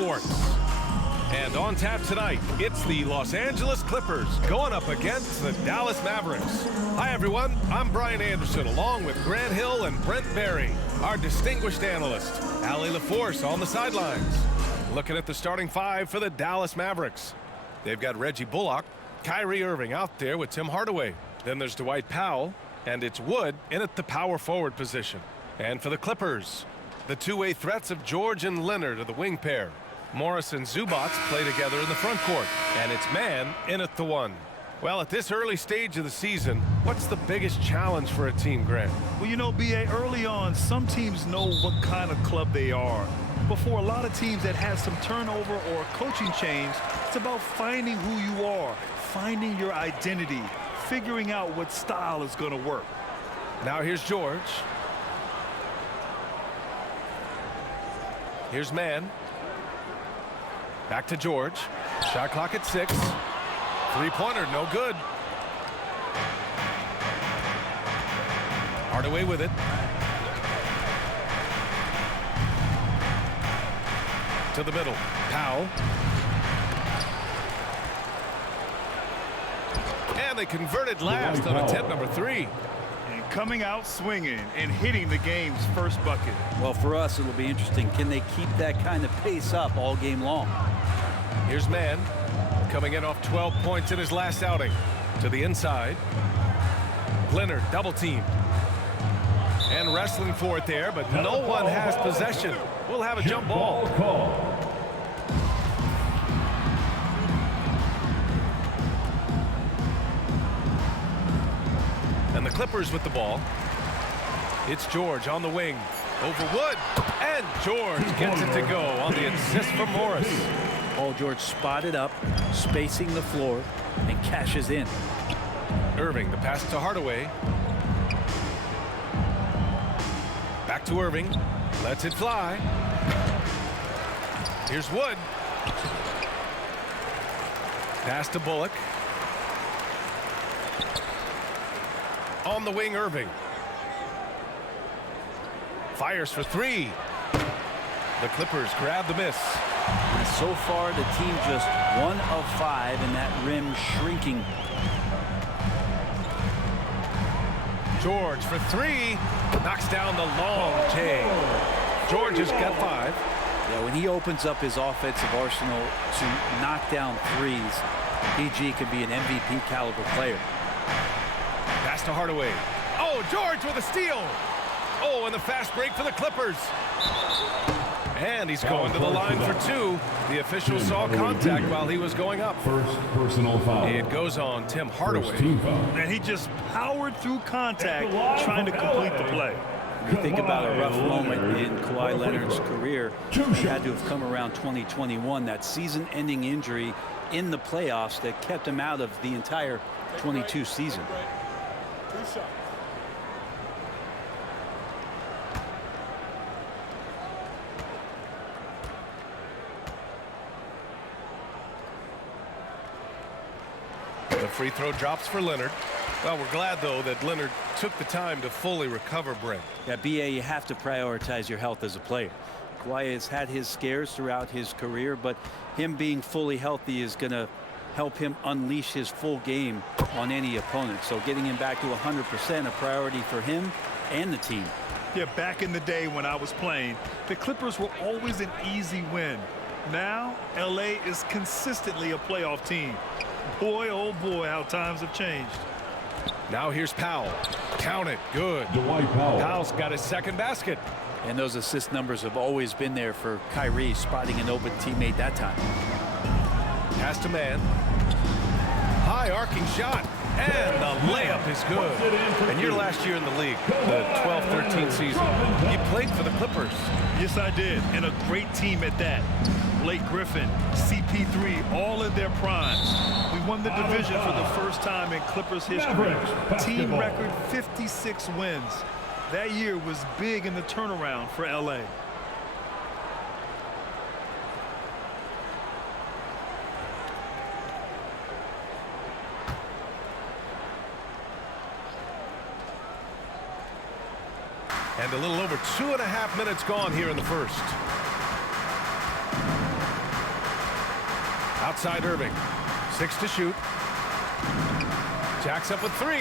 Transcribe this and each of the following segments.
sports. And on tap tonight, it's the Los Angeles Clippers going up against the Dallas Mavericks. Hi, everyone. I'm Brian Anderson, along with Grant Hill and Brent Barry, our distinguished analyst. Allie LaForce on the sidelines. Looking at the starting five for the Dallas Mavericks. They've got Reggie Bullock, Kyrie Irving out there with Tim Hardaway. Then there's Dwight Powell, and it's Wood in at the power forward position. And for the Clippers, the two-way threats of George and Leonard are the wing pair. Morris and Zubac play together in the front court, and it's Man in at the one. Well, at this early stage of the season, what's the biggest challenge for a team, Grant? Well, you know, B.A., early on, some teams know what kind of club they are. But for a lot of teams that have some turnover or coaching change, it's about finding who you are, finding your identity, figuring out what style is going to work. Now here's George. Here's Man. Back to George. Shot clock at 6. Three-pointer, no good. Hardaway with it. To the middle. Powell. And they converted last on attempt number 3. And coming out swinging and hitting the game's first bucket. Well, for us, it'll be interesting. Can they keep that kind of pace up all game long? Here's Man, coming in off 12 points in his last outing. To the inside. Leonard double teamed. And wrestling for it there, but no one has possession. We'll have a jump ball. And the Clippers with the ball. It's George on the wing. Over Wood. And George gets it to go on the assist from Morris. Paul George spotted up, spacing the floor, and cashes in. Irving, the pass to Hardaway. Back to Irving. Lets it fly. Here's Wood. Pass to Bullock. On the wing, Irving. Fires for 3. The Clippers grab the miss. And so far, the team just 1 of 5, and that rim shrinking. George for 3. Knocks down the long J. George has got 5. Yeah, when he opens up his offensive arsenal to knock down threes, PG could be an MVP caliber player. Pass to Hardaway. Oh, George with a steal. Oh, and the fast break for the Clippers. And he's going to the line for 2. The official saw contact while he was going up. First personal foul. It goes on Tim Hardaway. And he just powered through contact trying to complete the play. You think about a rough moment in Kawhi Leonard's career. He had to have come around 2021, that season-ending injury in the playoffs that kept him out of the entire 22 season. The free throw drops for Leonard. Well, we're glad, though, that Leonard took the time to fully recover, Brent. Yeah, B.A., you have to prioritize your health as a player. Kawhi has had his scares throughout his career, but him being fully healthy is going to help him unleash his full game on any opponent. So getting him back to 100% a priority for him and the team. Yeah, back in the day when I was playing, the Clippers were always an easy win. Now, L.A. is consistently a playoff team. Boy, oh boy, how times have changed. Now here's Powell. Count it. Good. Dwight Powell. Powell's got his second basket. And those assist numbers have always been there for Kyrie, spotting an open teammate that time. Pass to Man. High arcing shot. And the layup is good. And your last year in the league, the 12-13 season, you played for the Clippers. Yes, I did. And a great team at that. Blake Griffin, CP3, all in their primes. We won the division for the first time in Clippers history. Team record 56 wins. That year was big in the turnaround for LA. And a little over 2.5 minutes gone here in the first. Outside Irving. 6 to shoot. Jacks up with 3.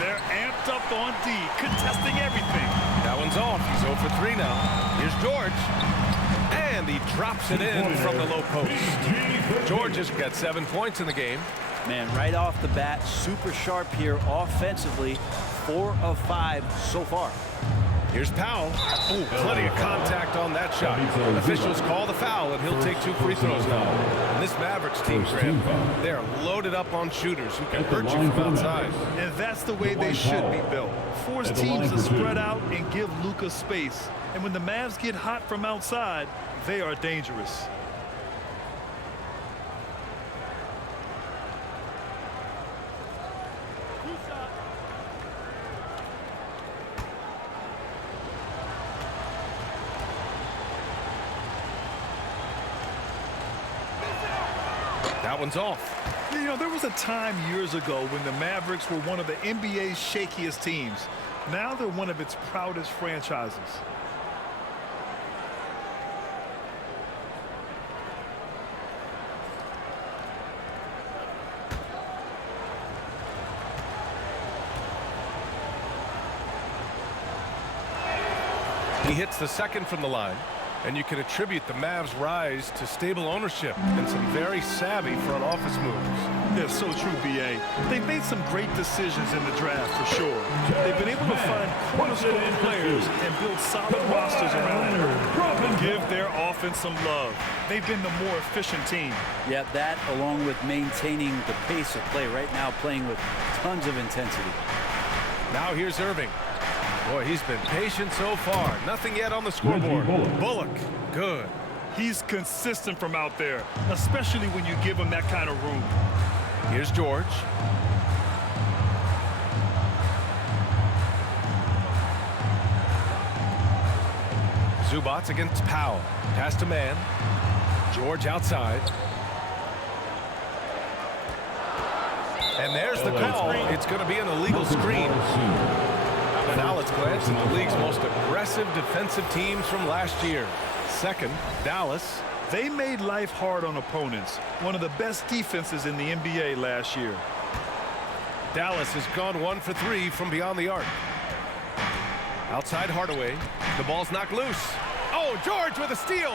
They're amped up on D, contesting everything. That one's off. He's 0 for 3 now. Here's George. And he drops it in from the low post. George has got 7 points in the game. Man, right off the bat, super sharp here offensively. 4 of 5 so far. Here's Powell. Oh, plenty of contact on that shot. Officials call the foul, and he'll take 2 free throws now. And this Mavericks team, Graham, they're loaded up on shooters who can hurt you from outside. And that's the way they should be built. Force teams to spread out and give Luka space. And when the Mavs get hot from outside, they are dangerous. That one's off. You know, there was a time years ago when the Mavericks were one of the NBA's shakiest teams. Now they're one of its proudest franchises. He hits the second from the line. And you can attribute the Mavs' rise to stable ownership and some very savvy front office moves. They're so true, B.A. They've made some great decisions in the draft, for sure. They've been able to find cornerstone players and build solid rosters around them. Give their offense some love. They've been the more efficient team. Yeah, that along with maintaining the pace of play. Right now playing with tons of intensity. Now here's Irving. Boy, he's been patient so far. Nothing yet on the scoreboard. Bullock, good. He's consistent from out there, especially when you give him that kind of room. Here's George. Zubats against Powell. Pass to man. George outside. And there's the call. It's going to be an illegal screen. Now let's glance at the league's most aggressive defensive teams from last year. Second, Dallas. They made life hard on opponents. One of the best defenses in the NBA last year. Dallas has gone 1 for 3 from beyond the arc. Outside Hardaway. The ball's knocked loose. Oh, George with a steal.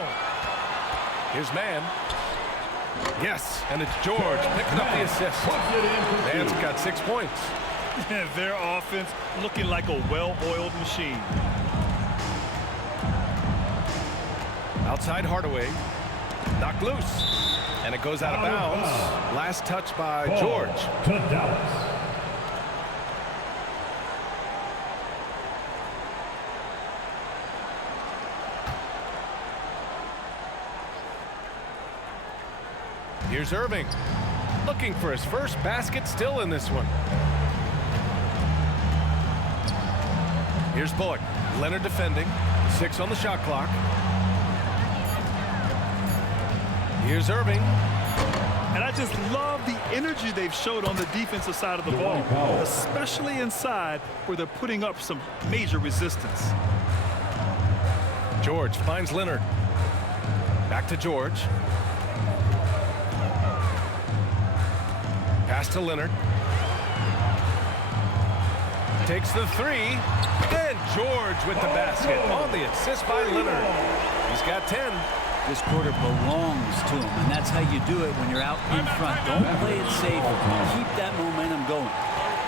Here's Mann. Yes, and it's George picking up the assist. Mann's got 6 points. Their offense looking like a well-oiled machine. Outside Hardaway. Knocked loose. And it goes out of bounds. Last touch by George. To Dallas. Here's Irving. Looking for his first basket, still in this one. Here's Bullock. Leonard defending. 6 on the shot clock. Here's Irving. And I just love the energy they've showed on the defensive side of the ball, especially inside where they're putting up some major resistance. George finds Leonard. Back to George. Pass to Leonard. Takes the 3. Then George with the basket on the assist by Leonard. He's got 10. This quarter belongs to him, and that's how you do it when you're out in front. Don't play it safe. Keep that momentum going.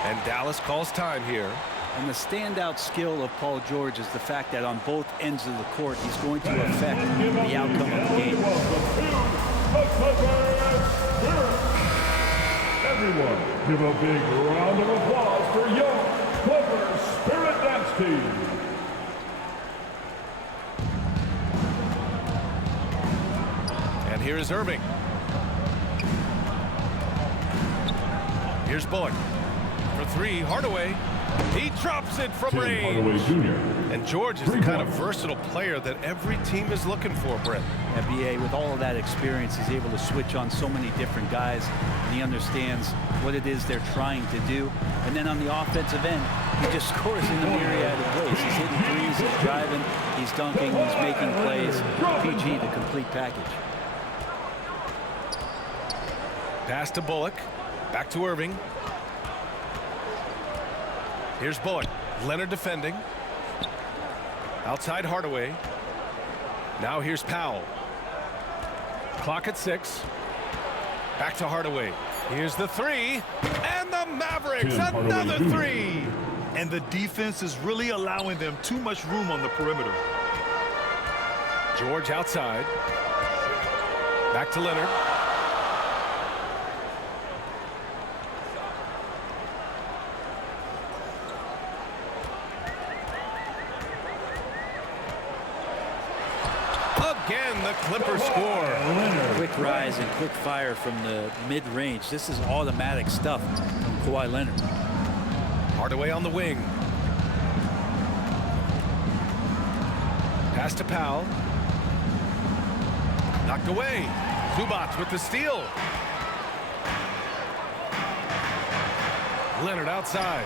And Dallas calls time here. And the standout skill of Paul George is the fact that on both ends of the court, he's going to affect the outcome of the game. Everyone, give a big round of applause for young Clippers Spirit Dance Team. And here is Irving. Here's Bullock. For 3, Hardaway. He drops it from range. Hardaway Jr. And George is the kind of versatile player that every team is looking for, Brent. NBA, with all of that experience, he's able to switch on so many different guys, and he understands what it is they're trying to do. And then on the offensive end, he just scores in a myriad of ways. He's hitting threes, he's driving, he's dunking, he's making plays. PG, the complete package. Pass to Bullock. Back to Irving. Here's Bullock. Leonard defending. Outside Hardaway. Now here's Powell. Clock at 6. Back to Hardaway. Here's the three. And the Mavericks, another three. And the defense is really allowing them too much room on the perimeter. George outside. Back to Leonard. Again, the Clippers score. Quick rise and quick fire from the mid-range. This is automatic stuff from Kawhi Leonard. Hardaway on the wing. Pass to Powell. Knocked away. Zubac with the steal. Leonard outside.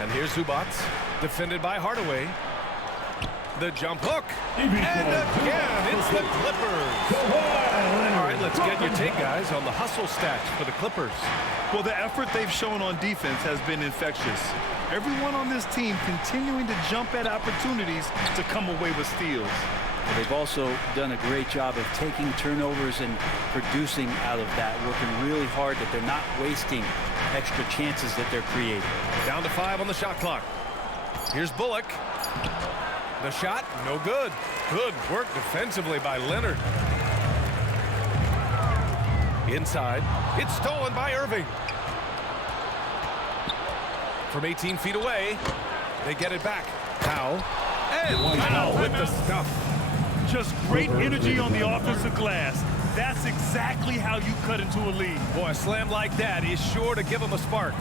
And here's Zubac, defended by Hardaway. The jump hook. And again, it's the Clippers. All right, let's get your take, guys, on the hustle stats for the Clippers. Well, the effort they've shown on defense has been infectious. Everyone on this team continuing to jump at opportunities to come away with steals. But they've also done a great job of taking turnovers and producing out of that, working really hard that they're not wasting extra chances that they're creating. Down to 5 on the shot clock. Here's Bullock. The shot, no good. Good work defensively by Leonard. Inside, it's stolen by Irving. From 18 feet away, they get it back. Powell, and Powell with the stuff. Just great energy on the offensive glass. That's exactly how you cut into a lead. Boy, a slam like that is sure to give them a spark.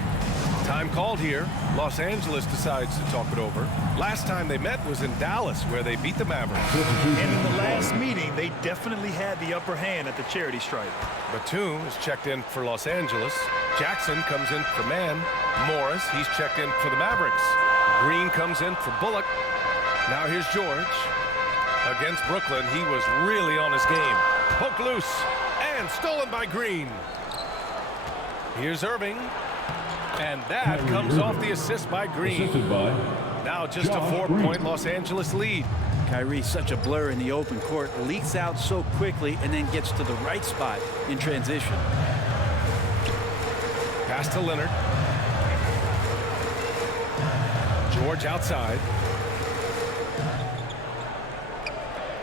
Time called here. Los Angeles decides to talk it over. Last time they met was in Dallas, where they beat the Mavericks. And in the last meeting, they definitely had the upper hand at the charity stripe. Batum is checked in for Los Angeles. Jackson comes in for Man. Morris, he's checked in for the Mavericks. Green comes in for Bullock. Now here's George. Against Brooklyn, he was really on his game. Poked loose and stolen by Green. Here's Irving. And that comes off the assist by Green. Now just a 4-point Los Angeles lead. Kyrie, such a blur in the open court, leaks out so quickly and then gets to the right spot in transition. Pass to Leonard. George outside.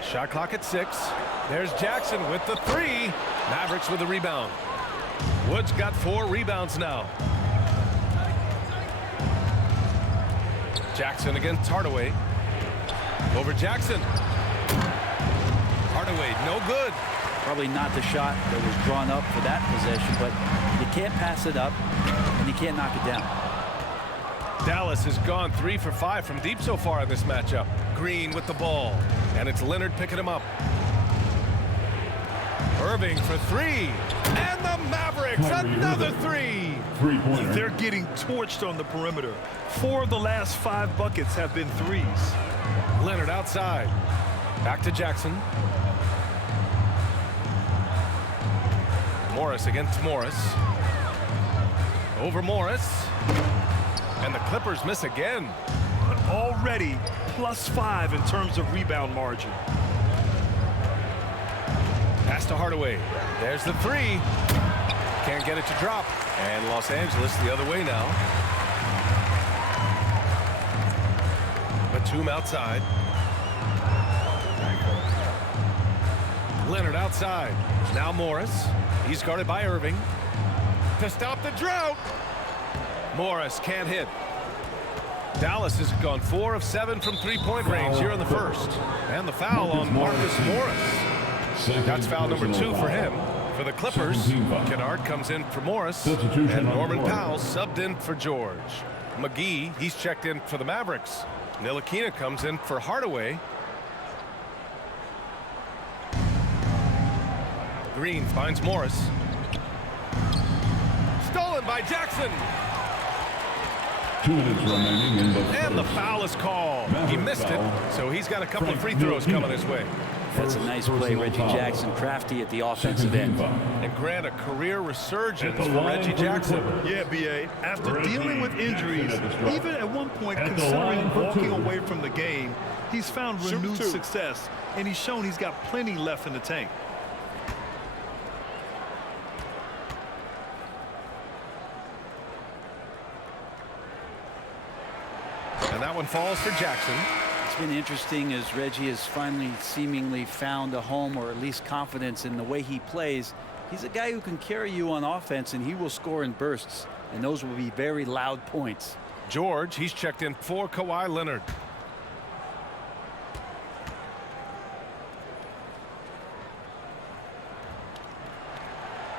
Shot clock at 6. There's Jackson with the three. Mavericks with the rebound. Wood's got 4 rebounds now. Jackson against Hardaway. Over Jackson. Hardaway, no good. Probably not the shot that was drawn up for that possession, but you can't pass it up and you can't knock it down. Dallas has gone 3 for 5 from deep so far in this matchup. Green with the ball, and it's Leonard picking him up. Irving for 3, and the Mavericks, another 3. Three-pointer. They're getting torched on the perimeter. 4 of the last 5 buckets have been threes. Leonard outside. Back to Jackson. Morris against Morris. Over Morris. And the Clippers miss again. But already +5 in terms of rebound margin. Pass to Hardaway. There's the 3. Can't get it to drop. And Los Angeles the other way now. Batum outside. Leonard outside. Now Morris. He's guarded by Irving. To stop the drought. Morris can't hit. Dallas has gone 4 of 7 from three-point range here in the first. And the foul on Marcus Morris. That's foul number 2 for him. For the Clippers, Kennard comes in for Morris. And Norman Powell subbed in for George. McGee, he's checked in for the Mavericks. Ntilikina comes in for Hardaway. Green finds Morris. Stolen by Jackson. 2 minutes remaining in the And the foul is called. He missed it, so he's got a couple of free throws coming his way. That's a nice play. Reggie Jackson, crafty at the offensive end. And grant a career resurgence for Reggie Jackson. Yeah, B.A. After dealing with injuries, even at one point considering walking away from the game, he's found renewed success, and he's shown he's got plenty left in the tank. And that one falls for Jackson. It's been interesting as Reggie has finally seemingly found a home, or at least confidence in the way he plays. He's a guy who can carry you on offense, and he will score in bursts, and those will be very loud points. George, he's checked in for Kawhi Leonard.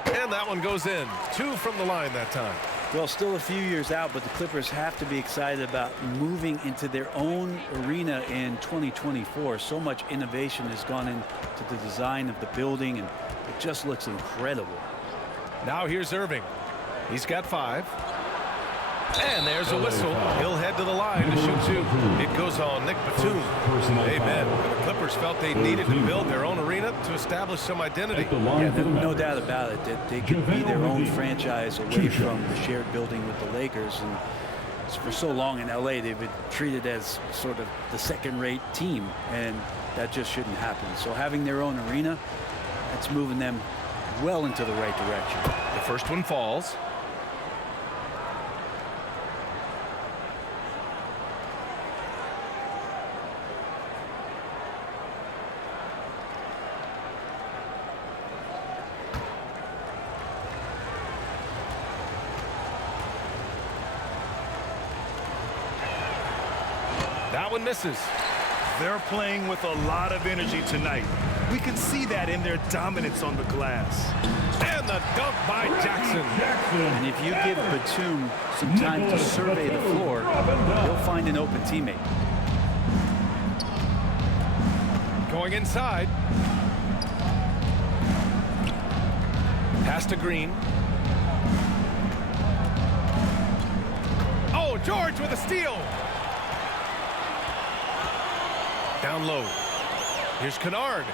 And that one goes in. 2 from the line that time. Well, still a few years out, but the Clippers have to be excited about moving into their own arena in 2024. So much innovation has gone into the design of the building, and it just looks incredible. Now here's Irving. He's got 5. And there's a whistle. He'll head to the line to shoot 2. It goes on Nick Batum. Amen. And the Clippers felt they needed to build their own arena to establish some identity. Yeah, no doubt about it that they could be their own franchise away from the shared building with the Lakers. And for so long in LA, they've been treated as sort of the second-rate team, and that just shouldn't happen. So having their own arena, that's moving them well into the right direction. The first one falls. That one misses. They're playing with a lot of energy tonight. We can see that in their dominance on the glass. And the dunk by Jackson. And if you give Batum some time to survey the floor, he'll find an open teammate. Going inside. Pass to Green. Oh, George with a steal. Down low. Here's Kennard.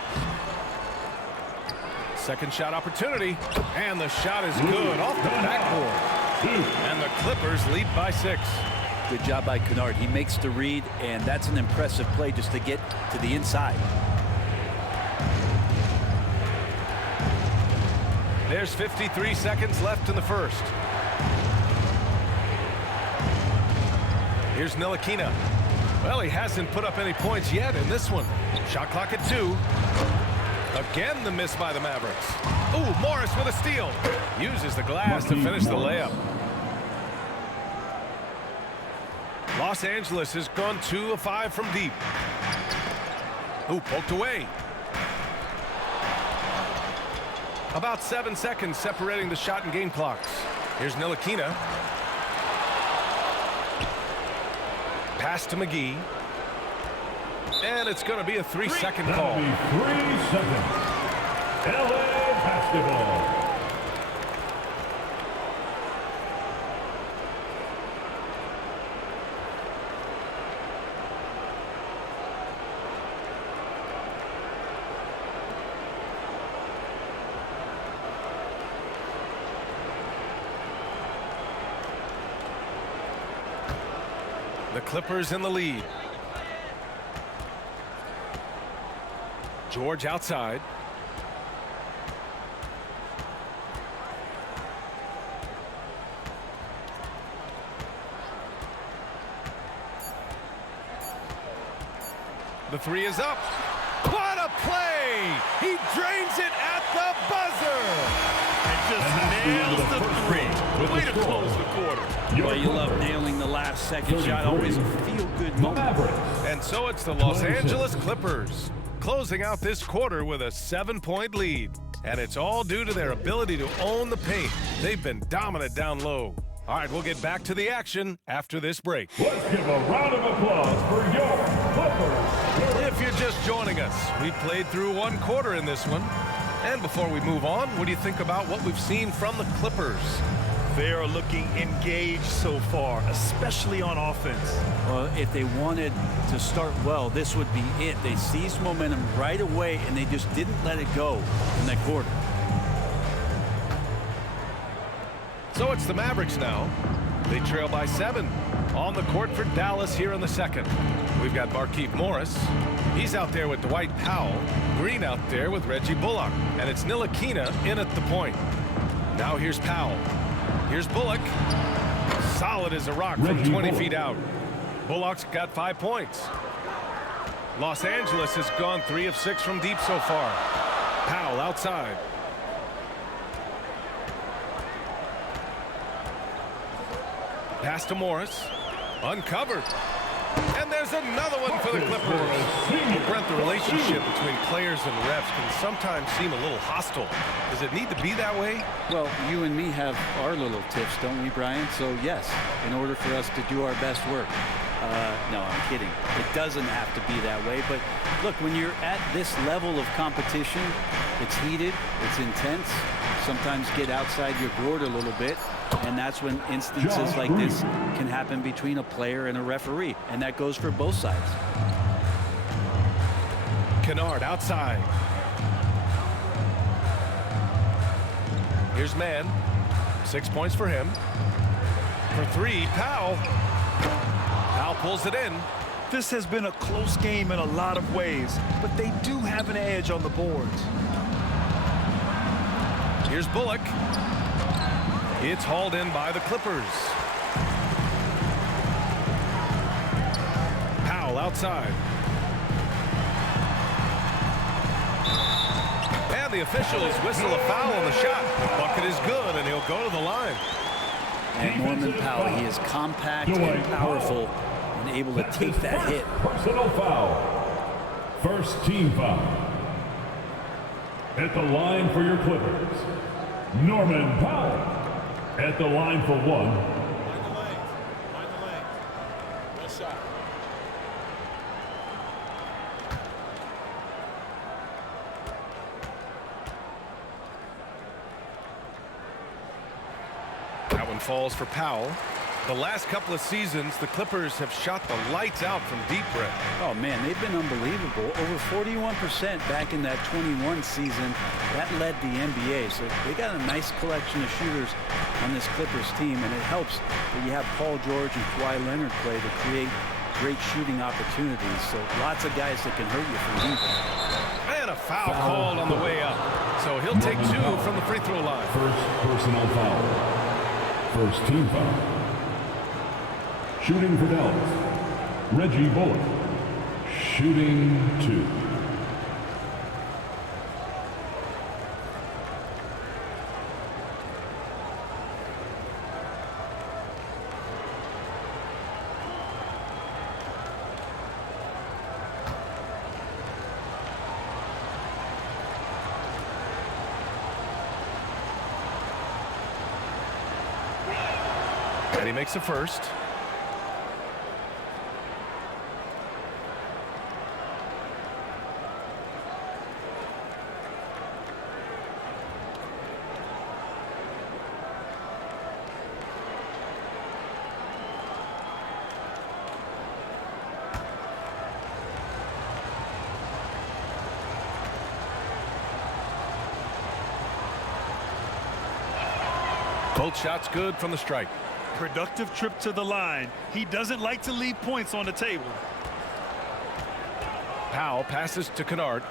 Second shot opportunity. And the shot is good off the backboard. And the Clippers lead by 6. Good job by Kennard. He makes the read, and that's an impressive play just to get to the inside. There's 53 seconds left in the first. Here's Ntilikina. Well, he hasn't put up any points yet in this one. Shot clock at 2. Again, the miss by the Mavericks. Ooh, Morris with a steal. Uses the glass to finish the layup. Los Angeles has gone 2 of 5 from deep. Ooh, poked away. About 7 seconds separating the shot and game clocks. Here's Ntilikina. Pass to McGee. And it's going to be a 3-second call. 3 seconds. LA basketball. The Clippers in the lead. George outside. The 3 is up. What a play! He drains it at the buzzer! And just nails the 3. Way to close the quarter. Well, you love nailing the last second shot. Always a feel-good moment. And so it's the Los Angeles Clippers closing out this quarter with a 7-point lead. And it's all due to their ability to own the paint. They've been dominant down low. All right, we'll get back to the action after this break. Let's give a round of applause for your Clippers. If you're just joining us, we played through 1 quarter in this one. And before we move on, what do you think about what we've seen from the Clippers? They are looking engaged so far, especially on offense. Well, if they wanted to start well, this would be it. They seized momentum right away, and they just didn't let it go in that quarter. So it's the Mavericks now. They trail by 7 on the court for Dallas here in the second. We've got Markieff Morris. He's out there with Dwight Powell. Green out there with Reggie Bullock. And it's Ntilikina in at the point. Now here's Powell. Here's Bullock. Solid as a rock from 20 feet out. Bullock's got 5 points. Los Angeles has gone 3 of 6 from deep so far. Powell outside. Pass to Morris. Uncovered. And there's another one for the Clippers. Well, Brent, the relationship between players and refs can sometimes seem a little hostile. Does it need to be that way? Well, you and me have our little tips, don't we, Brian? So, yes, in order for us to do our best work. No, I'm kidding. It doesn't have to be that way. But, look, when you're at this level of competition, it's heated, it's intense. Sometimes get outside your board a little bit. And that's when instances like this can happen between a player and a referee. And that goes for both sides. Kennard outside. Here's Mann. 6 points for him. For 3, Powell. Powell pulls it in. This has been a close game in a lot of ways, but they do have an edge on the boards. Here's Bullock. It's hauled in by the Clippers. Powell outside. And the officials whistle a foul on the shot. Bucket is good, and he'll go to the line. And Norman Powell, he is compact and powerful and able to take that hit. Personal foul. First team foul. At the line for your Clippers, Norman Powell. At the line for 1. Mind the lane. Well shot. That one falls for Powell. The last couple of seasons, the Clippers have shot the lights out from deep, Brent. Oh, man, they've been unbelievable. Over 41% back in that 21 season. That led the NBA. So they got a nice collection of shooters on this Clippers team, and it helps that you have Paul George and Kawhi Leonard play to create great shooting opportunities. So lots of guys that can hurt you from deep. And a foul called on the way up. So he'll take 2 from the free throw line. First personal foul. First team foul. Shooting for Dallas, Reggie Bullock. Shooting 2. And he makes a first. Both shots good from the stripe. Productive trip to the line. He doesn't like to leave points on the table. Powell passes to Kennard.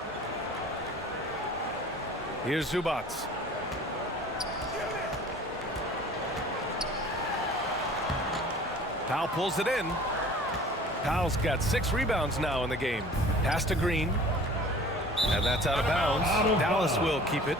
Here's Zubac. Powell pulls it in. Powell's got 6 rebounds now in the game. Pass to Green. And that's out of bounds. Dallas will keep it.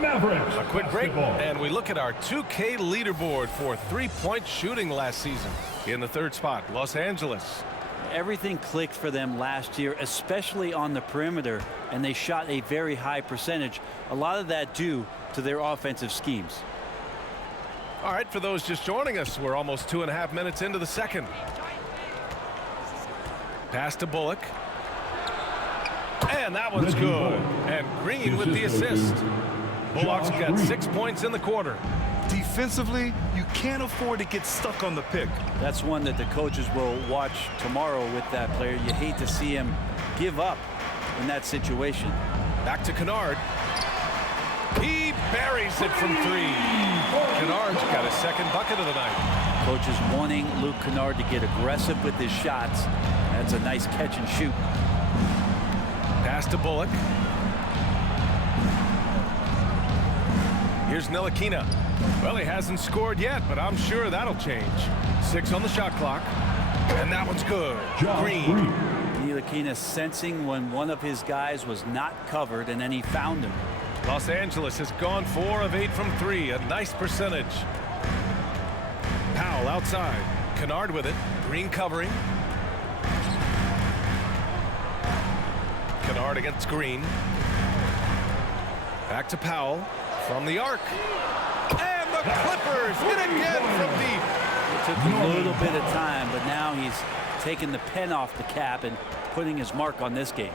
Mavericks. A quick break, and we look at our 2K leaderboard for 3-point shooting last season. In the 3rd spot, Los Angeles. Everything clicked for them last year, especially on the perimeter, and they shot a very high percentage. A lot of that due to their offensive schemes. All right, for those just joining us, we're almost 2.5 minutes into the second. Pass to Bullock. And that one's good. And Green with the assist. Bullock's got 6 points in the quarter. Defensively, you can't afford to get stuck on the pick. That's one that the coaches will watch tomorrow with that player. You hate to see him give up in that situation. Back to Kennard. He buries it from 3. Kennard's got his second bucket of the night. Coaches wanting Luke Kennard to get aggressive with his shots. That's a nice catch and shoot. Pass to Bullock. Here's Ntilikina. Well, he hasn't scored yet, but I'm sure that'll change. 6 on the shot clock. And that one's good. Green. Ntilikina sensing when one of his guys was not covered, and then he found him. Los Angeles has gone 4 of 8 from 3. A nice percentage. Powell outside. Kennard with it. Green covering. Kennard against Green. Back to Powell from the arc. And the Clippers hit again from deep. It took a little bit of time, but now he's taking the pen off the cap and putting his mark on this game.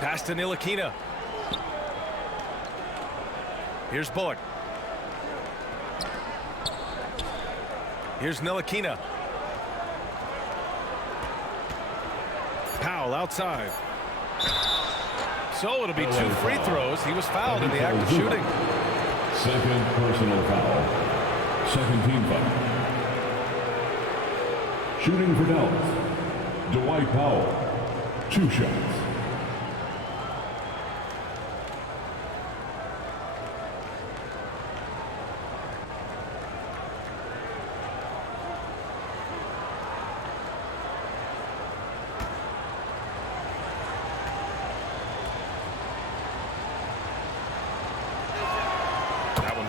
Pass to Ntilikina. Here's Bullock. Here's Ntilikina. Powell outside. So it'll be 2 free throws. He was fouled in the act of shooting. Second personal foul. Second team foul. Shooting for Dallas. Dwight Powell. 2 shots.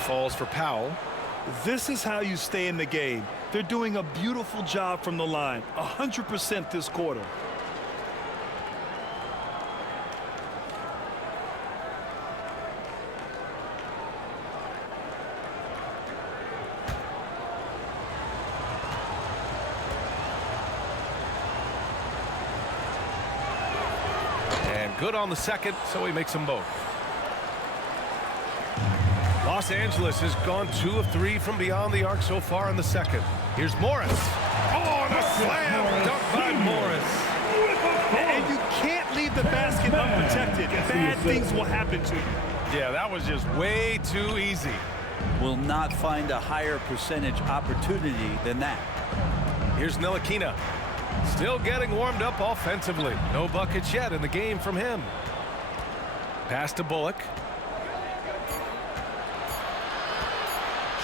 Falls for Powell. This is how you stay in the game. They're doing a beautiful job from the line. 100% this quarter. And good on the second, so he makes them both. Los Angeles has gone 2 of 3 from beyond the arc so far in the second. Here's Morris. Oh, and a slam dunk by Morris. And you can't leave the basket unprotected. Bad things will happen to you. Yeah, that was just way too easy. Will not find a higher percentage opportunity than that. Here's Ntilikina. Still getting warmed up offensively. No buckets yet in the game from him. Pass to Bullock.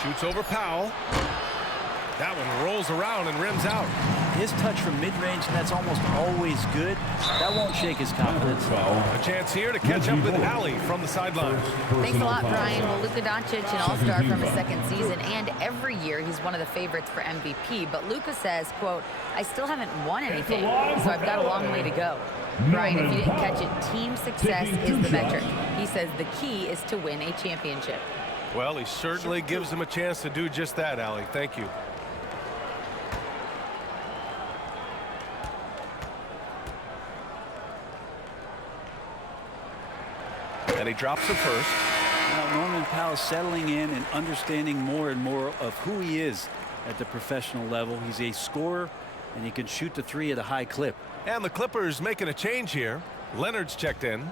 Shoots over Powell. That one rolls around and rims out. His touch from mid-range, that's almost always good. That won't shake his confidence. A chance here to catch up with Allie from the sideline. Thanks a lot, Brian. Well, Luka Doncic, an all-star from his second season, and every year he's one of the favorites for MVP. But Luka says, quote, I still haven't won anything, so I've got a long way to go. Brian, if you didn't catch it, team success is the metric. He says the key is to win a championship. Well, he certainly gives him a chance to do just that, Allie. Thank you. And he drops it first. Now, Norman Powell settling in and understanding more and more of who he is at the professional level. He's a scorer, and he can shoot the 3 at a high clip. And the Clippers making a change here. Leonard's checked in.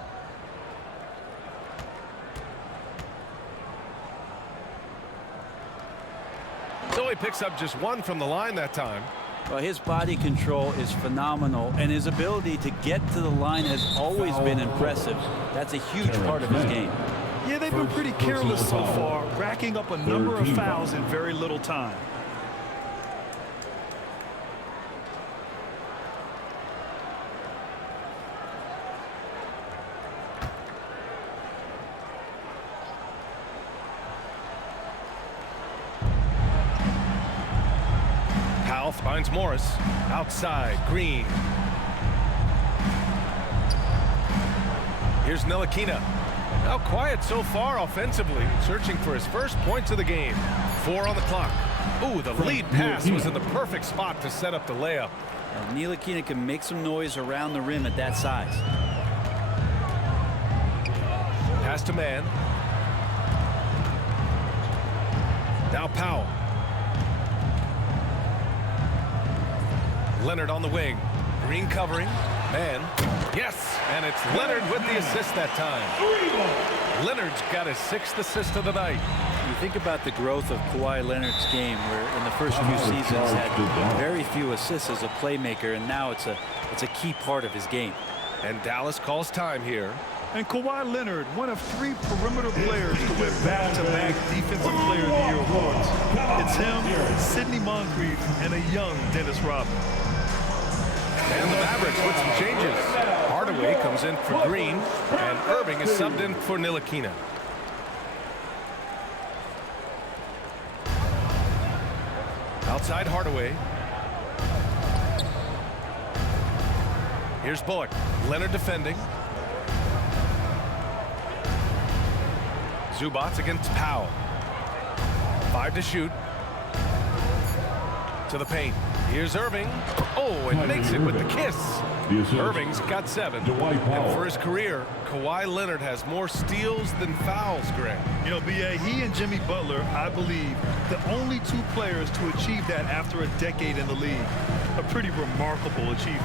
So he picks up just 1 from the line that time. Well, his body control is phenomenal, and his ability to get to the line has always been impressive. That's a huge part of his game. Yeah, they've been pretty careless so far, racking up a number of fouls in very little time. Finds Morris outside. Green. Here's Ntilikina. Now quiet so far offensively, searching for his first points of the game. 4 on the clock. Ooh, the lead pass was in the perfect spot to set up the layup. Ntilikina can make some noise around the rim at that size. Pass to man. Now Powell. Leonard on the wing. Green covering. Man. Yes. And it's Leonard with the assist that time. Leonard's got his 6th assist of the night. You think about the growth of Kawhi Leonard's game, where in the first few seasons had very few assists as a playmaker, and now it's a key part of his game. And Dallas calls time here. And Kawhi Leonard, one of 3 perimeter players to win back-to-back Defensive Player of the Year awards. It's him, Sidney Moncrief, and a young Dennis Rodman. And the Mavericks with some changes. Hardaway comes in for Green, and Irving is subbed in for Ntilikina. Outside Hardaway. Here's Bullock. Leonard defending. Zubac against Powell. 5 to shoot. To the paint. Here's Irving. Oh, and makes it with the kiss. Irving's got 7. And for his career, Kawhi Leonard has more steals than fouls, Greg. You know, B.A., he and Jimmy Butler, I believe, the only 2 players to achieve that after a decade in the league. A pretty remarkable achievement.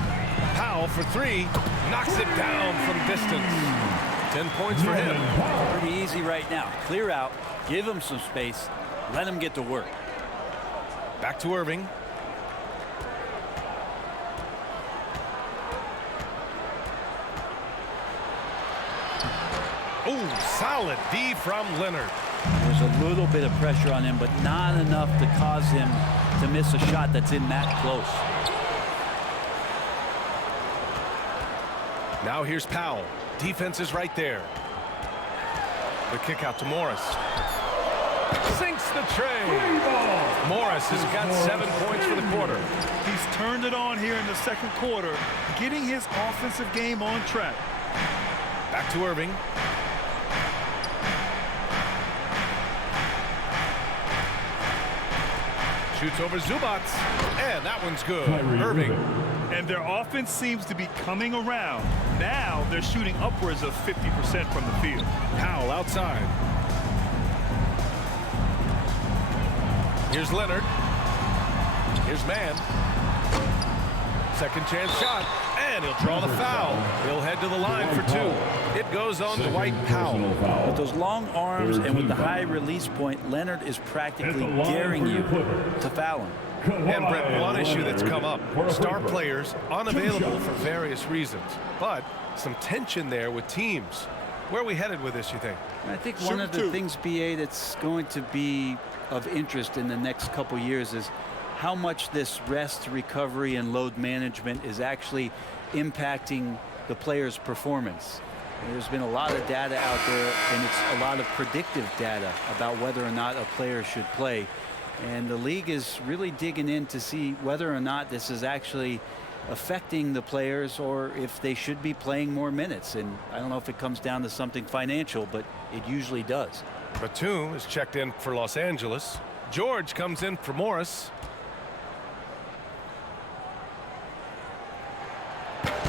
Powell for 3. Knocks it down from distance. 10 points for him. Pretty easy right now. Clear out. Give him some space. Let him get to work. Back to Irving. Oh, solid D from Leonard. There's a little bit of pressure on him, but not enough to cause him to miss a shot that's in that close. Now here's Powell. Defense is right there. The kick out to Morris. Sinks the tray. Morris has got 7 points for the quarter. He's turned it on here in the second quarter, getting his offensive game on track. Back to Irving. Shoots over Zubac, and that one's good. Irving. And their offense seems to be coming around. Now they're shooting upwards of 50% from the field. Powell outside. Here's Leonard. Here's Mann. Second chance shot, and he'll draw the foul. He'll head to the line for 2. It goes on Dwight Powell. With those long arms and with the high release point, Leonard is practically daring you to foul him. And Brett, one issue that's come up, star players unavailable for various reasons, but some tension there with teams. Where are we headed with this, you think? I think one of the things, BA, that's going to be of interest in the next couple years is how much this rest, recovery, and load management is actually impacting the player's performance. There's been a lot of data out there, and it's a lot of predictive data about whether or not a player should play. And the league is really digging in to see whether or not this is actually affecting the players or if they should be playing more minutes. And I don't know if it comes down to something financial, but it usually does. Batum is checked in for Los Angeles. George comes in for Morris.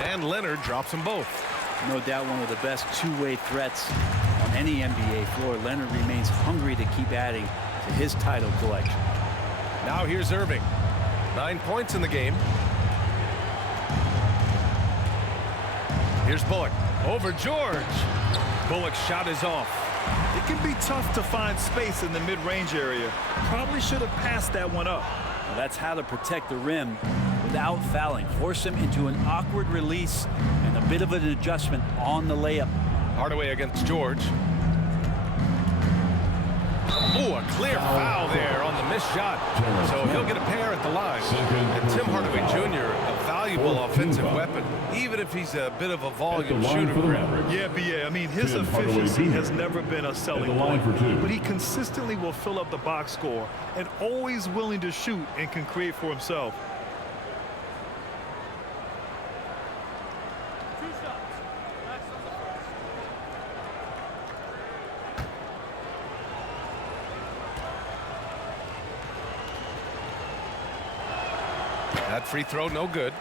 And Leonard drops them both. No doubt one of the best two-way threats on any NBA floor. Leonard remains hungry to keep adding to his title collection. Now here's Irving. 9 points in the game. Here's Bullock. Over George. Bullock's shot is off. It can be tough to find space in the mid-range area. Probably should have passed that one up. Well, that's how to protect the rim without fouling. Force him into an awkward release and a bit of an adjustment on the layup. Hardaway against George. Oh, a clear foul there on the missed shot. So he'll get a pair at the line. And Tim Hardaway Jr., a valuable offensive weapon, even if he's a bit of a volume shooter. Yeah, BA. I mean, his efficiency has never been a selling point, but he consistently will fill up the box score and always willing to shoot and can create for himself. That free throw, no good.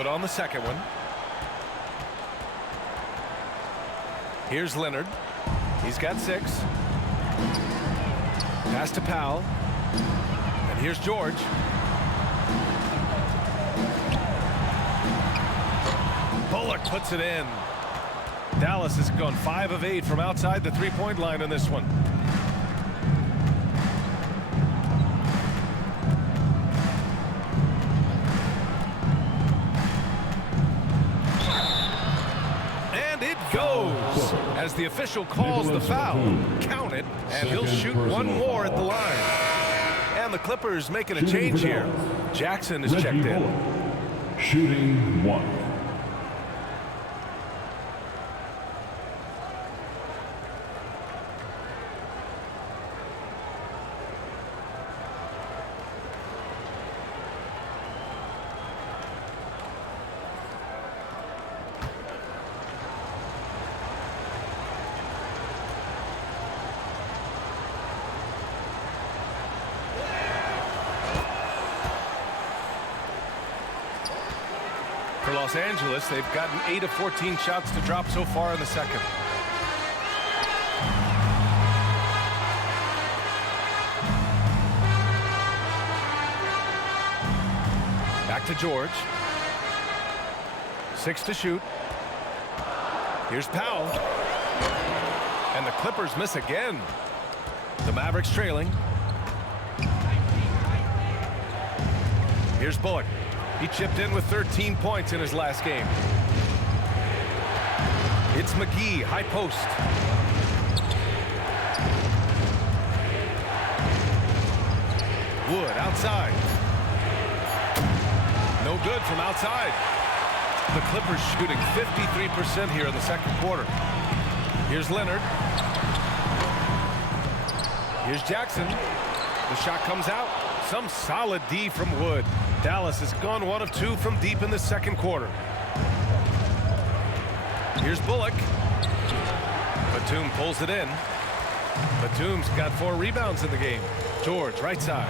Good on the second one. Here's Leonard. He's got 6. Pass to Powell. And here's George. Bullock puts it in. Dallas has gone 5 of 8 from outside the three-point line in this one. And it goes as the official calls the foul. Count it, and he'll shoot one more at the line. And the Clippers making a change here. Jackson is checked in. Shooting 1. For Los Angeles, they've gotten 8 of 14 shots to drop so far in the second. Back to George. 6 to shoot. Here's Powell. And the Clippers miss again. The Mavericks trailing. Here's Bullock. He chipped in with 13 points in his last game. It's McGee, high post. Wood outside. No good from outside. The Clippers shooting 53% here in the second quarter. Here's Leonard. Here's Jackson. The shot comes out. Some solid D from Wood. Dallas has gone 1 of 2 from deep in the second quarter. Here's Bullock. Batum pulls it in. Batum's got 4 rebounds in the game. George, right side.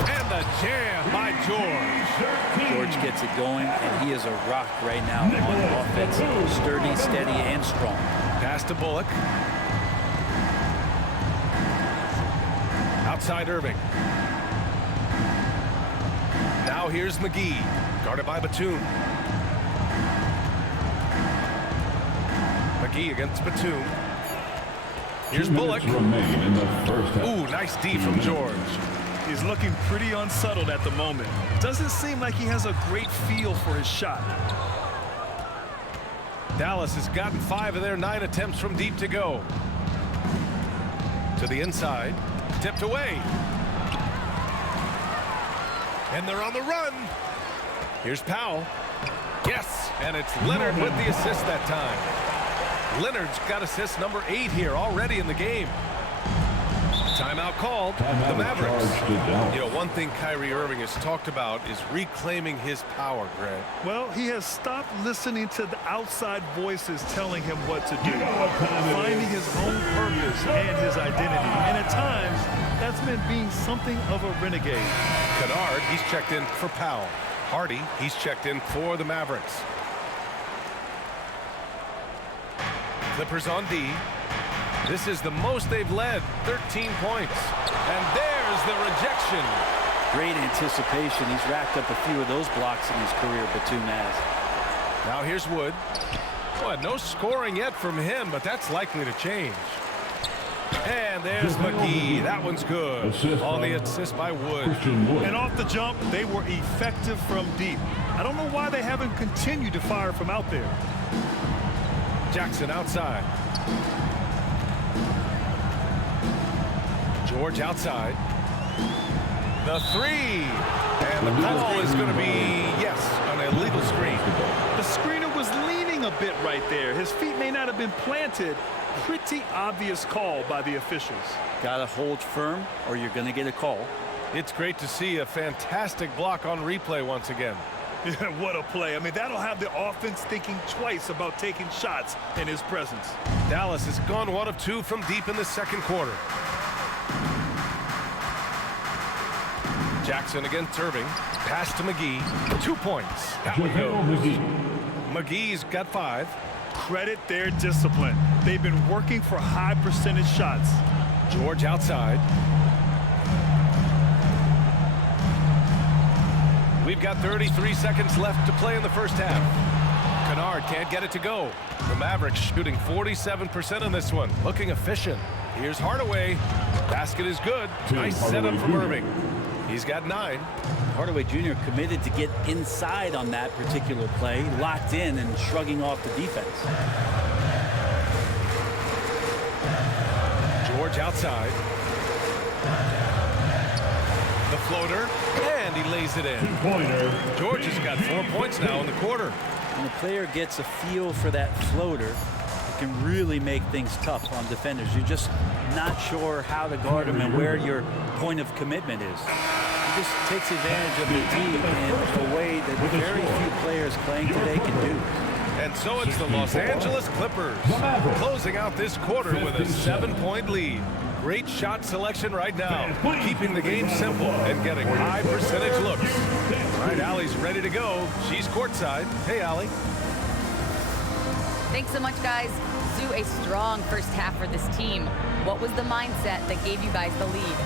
And the jam by George. George gets it going, and he is a rock right now on offense. Sturdy, steady, and strong. Pass to Bullock. Outside Irving. Now here's McGee, guarded by Batum. McGee against Batum. Here's Bullock. Ooh, nice D from George. He's looking pretty unsettled at the moment. Doesn't seem like he has a great feel for his shot. Dallas has gotten 5 of their 9 attempts from deep to go. To the inside, tipped away. And they're on the run. Here's Powell. Yes, and it's Leonard with the assist that time. Leonard's got assist number 8 here already in the game. Timeout called. The Mavericks. You know, one thing Kyrie Irving has talked about is reclaiming his power, Greg. Well, he has stopped listening to the outside voices telling him what to do. Finding his own purpose and his identity. And at times, that's meant being something of a renegade. Kennard, he's checked in for Powell. Hardy, he's checked in for the Mavericks. Clippers on D. This is the most they've led, 13 points. And there's the rejection. Great anticipation. He's racked up a few of those blocks in his career, Batum has. Now here's Wood. Boy, no scoring yet from him, but that's likely to change. And there's McGee. That one's good. On the assist by Wood. And off the jump, they were effective from deep. I don't know why they haven't continued to fire from out there. Jackson outside. George outside. The 3. And the call is going to be, yes, an illegal screen. The screener was leaning a bit right there. His feet may not have been planted. Pretty obvious call by the officials. Got to hold firm or you're going to get a call. It's great to see a fantastic block on replay once again. Yeah, what a play. I mean, that'll have the offense thinking twice about taking shots in his presence. Dallas has gone 1 of 2 from deep in the second quarter. Jackson against Irving. Pass to McGee. 2 points. That one goes. McGee's got 5. Credit their discipline. They've been working for high percentage shots. George outside. We've got 33 seconds left to play in the first half. Kennard can't get it to go. The Mavericks shooting 47% in this one. Looking efficient. Here's Hardaway. Basket is good. Nice setup from Irving. He's got 9. Hardaway Jr. committed to get inside on that particular play, locked in and shrugging off the defense. George outside. The floater, and he lays it in. George has got 4 points now in the quarter. When a player gets a feel for that floater, it can really make things tough on defenders. You're just not sure how to guard him and where your point of commitment is. He just takes advantage of the deep in a way that very few players playing today can do. And so it's the Los Angeles Clippers closing out this quarter with a 7-point lead. Great shot selection right now, keeping the game simple and getting high percentage looks. All right, Allie's ready to go. She's courtside. Hey, Allie. Thanks so much, guys. Sue, a strong first half for this team. What was the mindset that gave you guys the lead?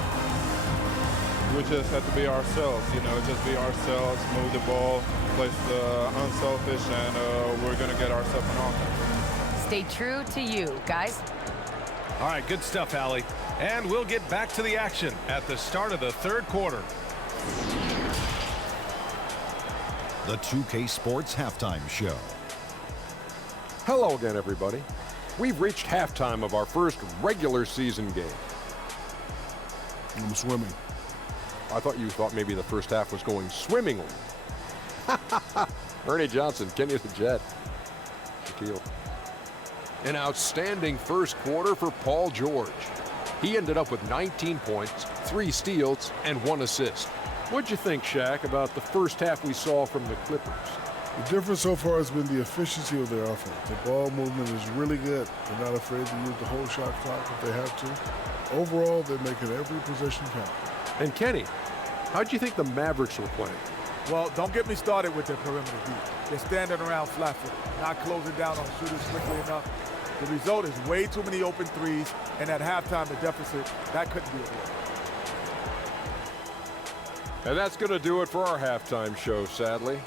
We just have to be ourselves, just be ourselves, move the ball, play unselfish, and we're going to get ourselves an offense. Stay true to you, guys. All right, good stuff, Allie. And we'll get back to the action at the start of the third quarter. The 2K Sports Halftime Show. Hello again, everybody. We've reached halftime of our first regular season game. I'm swimming. I thought you thought maybe the first half was going swimmingly. Ernie Johnson, Kenny the Jet. Shaquille. An outstanding first quarter for Paul George. He ended up with 19 points, 3 steals, and 1 assist. What'd you think, Shaq, about the first half we saw from the Clippers? The difference so far has been the efficiency of their offense. The ball movement is really good. They're not afraid to use the whole shot clock if they have to. Overall, they're making every possession count. And Kenny, how'd you think the Mavericks were playing? Well, don't get me started with their perimeter deep. They're standing around flat-footed, not closing down on shooters quickly enough. The result is way too many open threes, and at halftime, the deficit, that couldn't be avoided. And that's going to do it for our halftime show, sadly.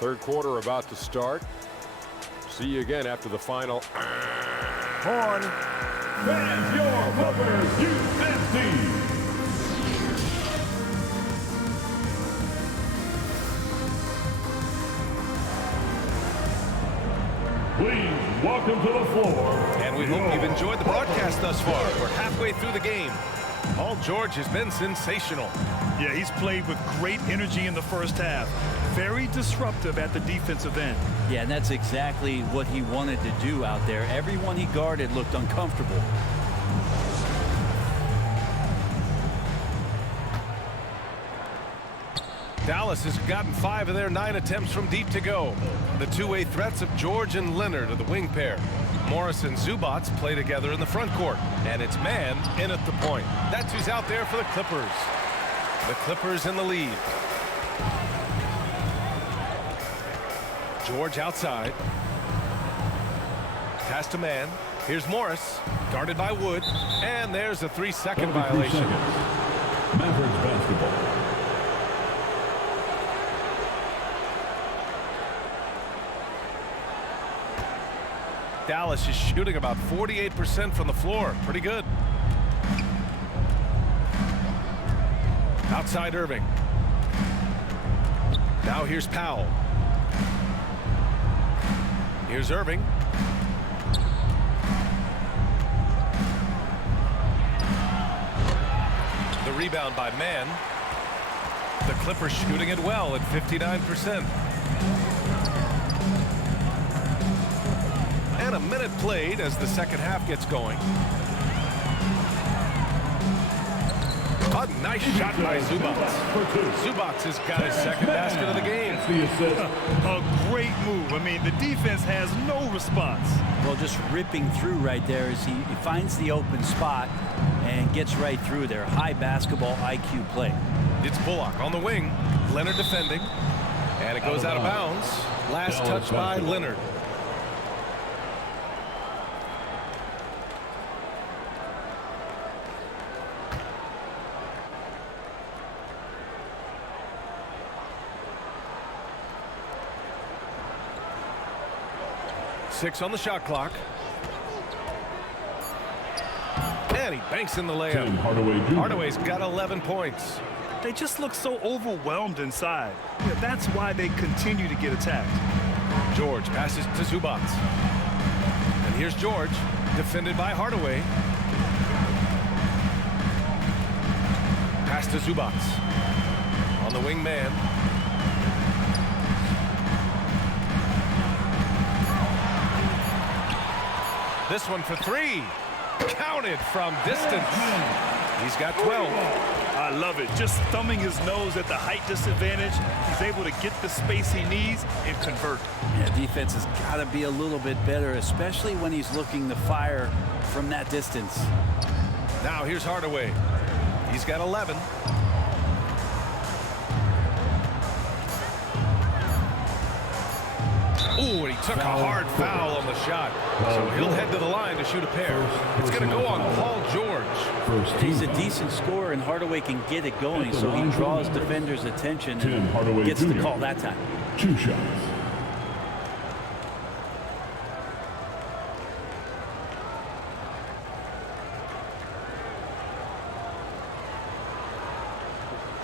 Third quarter about to start. See you again after the final. Horn. Fans, your Clippers UFC. Please welcome to the floor. And we hope you've enjoyed the broadcast thus far. We're halfway through the game. Paul George has been sensational. Yeah, he's played with great energy in the first half. Very disruptive at the defensive end. Yeah, and that's exactly what he wanted to do out there. Everyone he guarded looked uncomfortable. Dallas has gotten 5 of their 9 attempts from deep to go. The two-way threats of George and Leonard are the wing pair. Morris and Zubats play together in the front court. And it's man in at the point. That's who's out there for the Clippers. The Clippers in the lead. George outside. Pass to man. Here's Morris. Guarded by Wood. And there's a 3-second violation. Mavericks basketball. Dallas is shooting about 48% from the floor. Pretty good. Outside Irving. Now here's Powell. Here's Irving. The rebound by Mann. The Clippers shooting it well at 59%. And a minute played as the second half gets going. A nice shot by Zubac. Zubac has got his second basket of the game. A great move. I mean, the defense has no response. Well, just ripping through right there as he finds the open spot and gets right through there. High basketball IQ play. It's Bullock on the wing. Leonard defending. And it goes out of bounds. Last touch by Leonard. Six on the shot clock. And he banks in the layup. Hardaway's got 11 points. They just look so overwhelmed inside. Yeah, that's why they continue to get attacked. George passes to Zubac. And here's George, defended by Hardaway. Pass to Zubac. On the wing man. This one for three. Counted from distance. He's got 12. I love it. Just thumbing his nose at the height disadvantage. He's able to get the space he needs and convert. Yeah, defense has got to be a little bit better, especially when he's looking to fire from that distance. Now here's Hardaway. He's got 11. Ooh, and he took a hard foul on the shot. So he'll head to the line to shoot a pair. It's going to go on Paul George. He's a decent scorer, and Hardaway can get it going, so he draws defenders' attention and gets the call that time. 2 shots.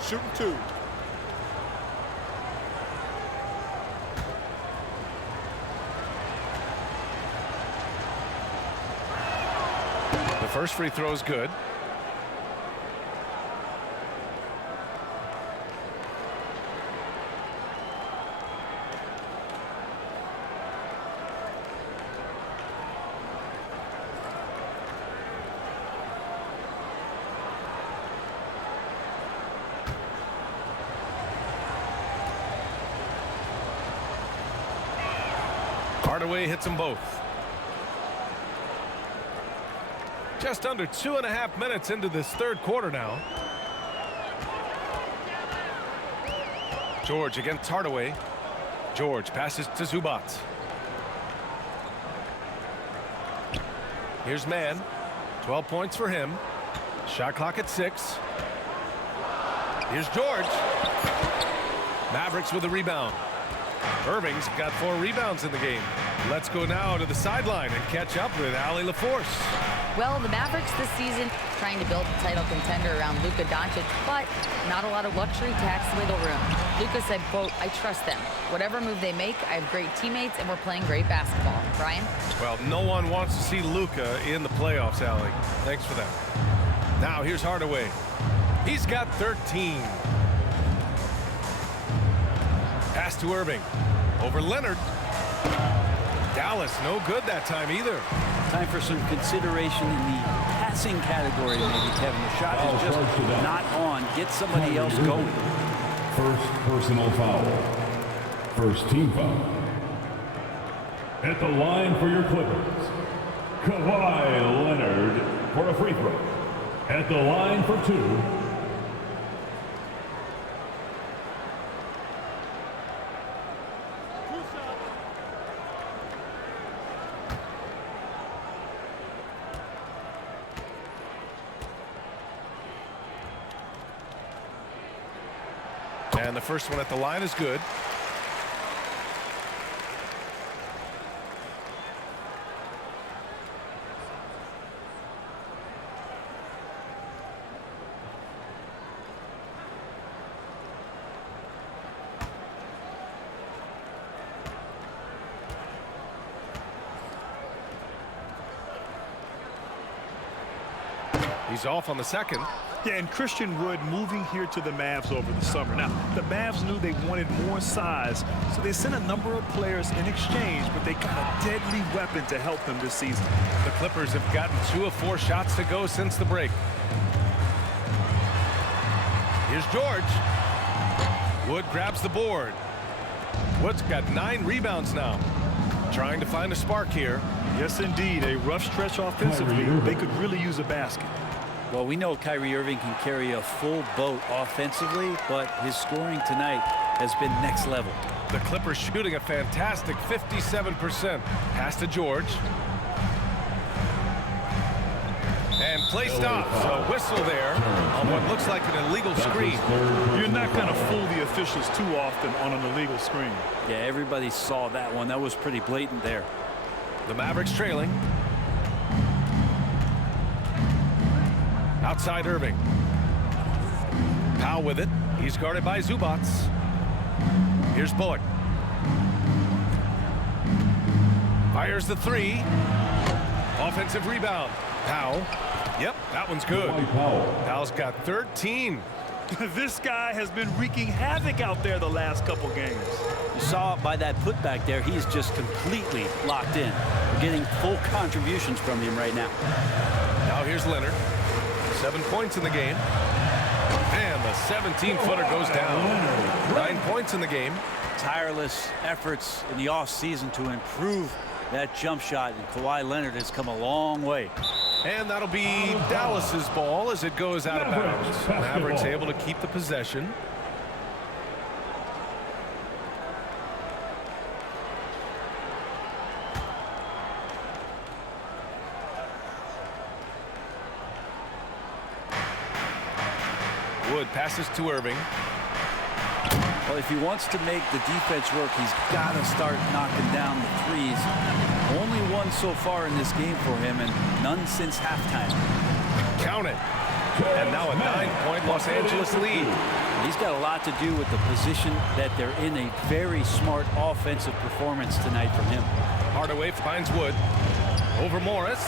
Shooting 2. First free throw is good. Hardaway hits them both. Just under 2.5 minutes into this third quarter now. George against Hardaway. George passes to Zubac. Here's Mann. 12 points for him. Shot clock at 6. Here's George. Mavericks with a rebound. Irving's got 4 rebounds in the game. Let's go now to the sideline and catch up with Allie LaForce. Well, the Mavericks this season trying to build a title contender around Luka Doncic, but not a lot of luxury tax wiggle room. Luka said, quote, I trust them. Whatever move they make, I have great teammates, and we're playing great basketball. Brian? Well, no one wants to see Luka in the playoffs, Allie. Thanks for that. Now, here's Hardaway. He's got 13. Pass to Irving. Over Leonard. Dallas, no good that time either. Time for some consideration in the passing category, maybe, Kevin. The shot is just not on. Get somebody else going. First personal foul. First team foul. At the line for your Clippers, Kawhi Leonard for a free throw. At the line for 2. And the first one at the line is good. He's off on the second. Yeah, and Christian Wood moving here to the Mavs over the summer. Now, the Mavs knew they wanted more size, so they sent a number of players in exchange, but they got a deadly weapon to help them this season. The Clippers have gotten 2 of 4 shots to go since the break. Here's George. Wood grabs the board. Wood's got 9 rebounds now. Trying to find a spark here. Yes, indeed. A rough stretch offensively. They could really use a basket. Well, we know Kyrie Irving can carry a full boat offensively, but his scoring tonight has been next level. The Clippers shooting a fantastic 57%. Pass to George. And play stops. A whistle there on what looks like an illegal screen. You're not going to fool the officials too often on an illegal screen. Yeah, everybody saw that one. That was pretty blatant there. The Mavericks trailing. Outside Irving. Powell with it. He's guarded by Zubac. Here's Bullock. Fires the 3. Offensive rebound. Powell. Yep, that one's good. Powell's got 13. This guy has been wreaking havoc out there the last couple games. You saw by that putback there, he's just completely locked in. We're getting full contributions from him right now. Now here's Leonard. 7 points in the game. And the 17-footer goes down. 9 points in the game. Tireless efforts in the offseason to improve that jump shot, and Kawhi Leonard has come a long way. And that'll be Dallas's ball as it goes out of bounds. Mavericks able to keep the possession. Wood passes to Irving. Well, if he wants to make the defense work, he's got to start knocking down the threes. Only one so far in this game for him, and none since halftime. Count it. And now a 9-point Los Angeles lead. He's got a lot to do with the position that they're in. A very smart offensive performance tonight from him. Hardaway finds Wood. Over Morris.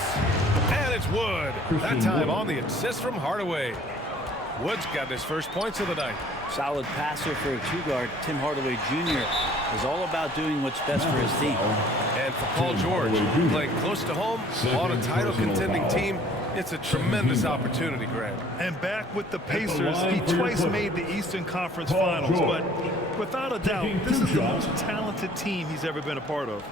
And it's Wood. That time on the assist from Hardaway. Wood's got his first points of the night. Solid passer for a 2-guard. Tim Hardaway Jr. is all about doing what's best for his team. And for Paul George, playing close to home on a title-contending team, it's a tremendous opportunity, Grant. And back with the Pacers, he twice made the Eastern Conference Finals, but without a doubt, this is the most talented team he's ever been a part of.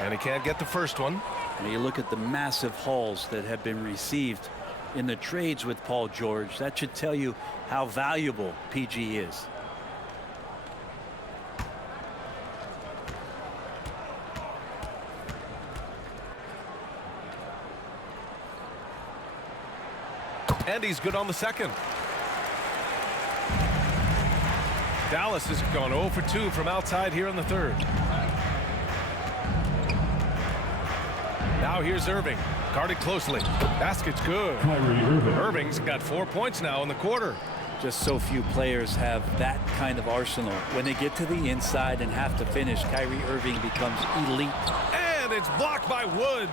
And he can't get the first one. When you look at the massive hauls that have been received in the trades with Paul George, that should tell you how valuable PG is. And he's good on the second. Dallas has gone 0 for 2 from outside here in the third. Now here's Irving. Guarded closely. Basket's good. Irving's got 4 points now in the quarter. Just so few players have that kind of arsenal. When they get to the inside and have to finish, Kyrie Irving becomes elite. And it's blocked by Wood.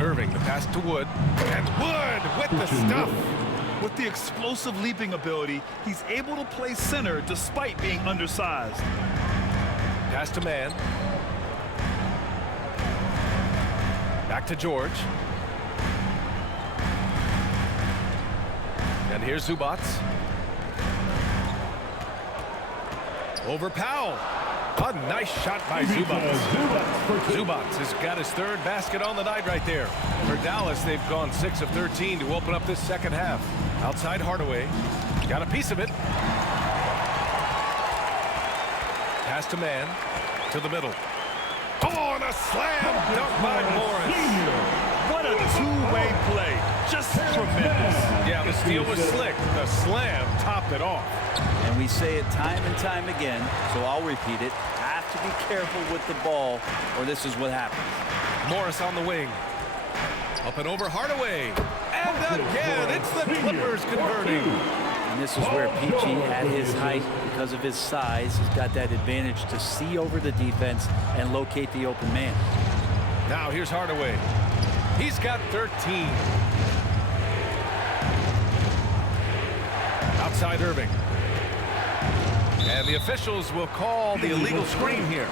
Irving, the pass to Wood. And Wood with the stuff. With the explosive leaping ability, he's able to play center despite being undersized. Pass to Man. Back to George. And here's Zubac. Over Powell. A nice shot by Zubac. Zubac has got his third basket on the night right there. For Dallas, they've gone 6 of 13 to open up this second half. Outside Hardaway. Got a piece of it. Pass to Man. To the middle. Oh, and a slam dunk by Morris. What a two-way play. Just tremendous. Yeah, the steal was slick. The slam topped it off. And we say it time and time again, so I'll repeat it. Have to be careful with the ball, or this is what happens. Morris on the wing. Up and over Hardaway. And again, it's the Clippers converting. And this is where PG, at his height, because of his size, has got that advantage to see over the defense and locate the open man. Now here's Hardaway. He's got 13. Outside Irving. And the officials will call the illegal screen here.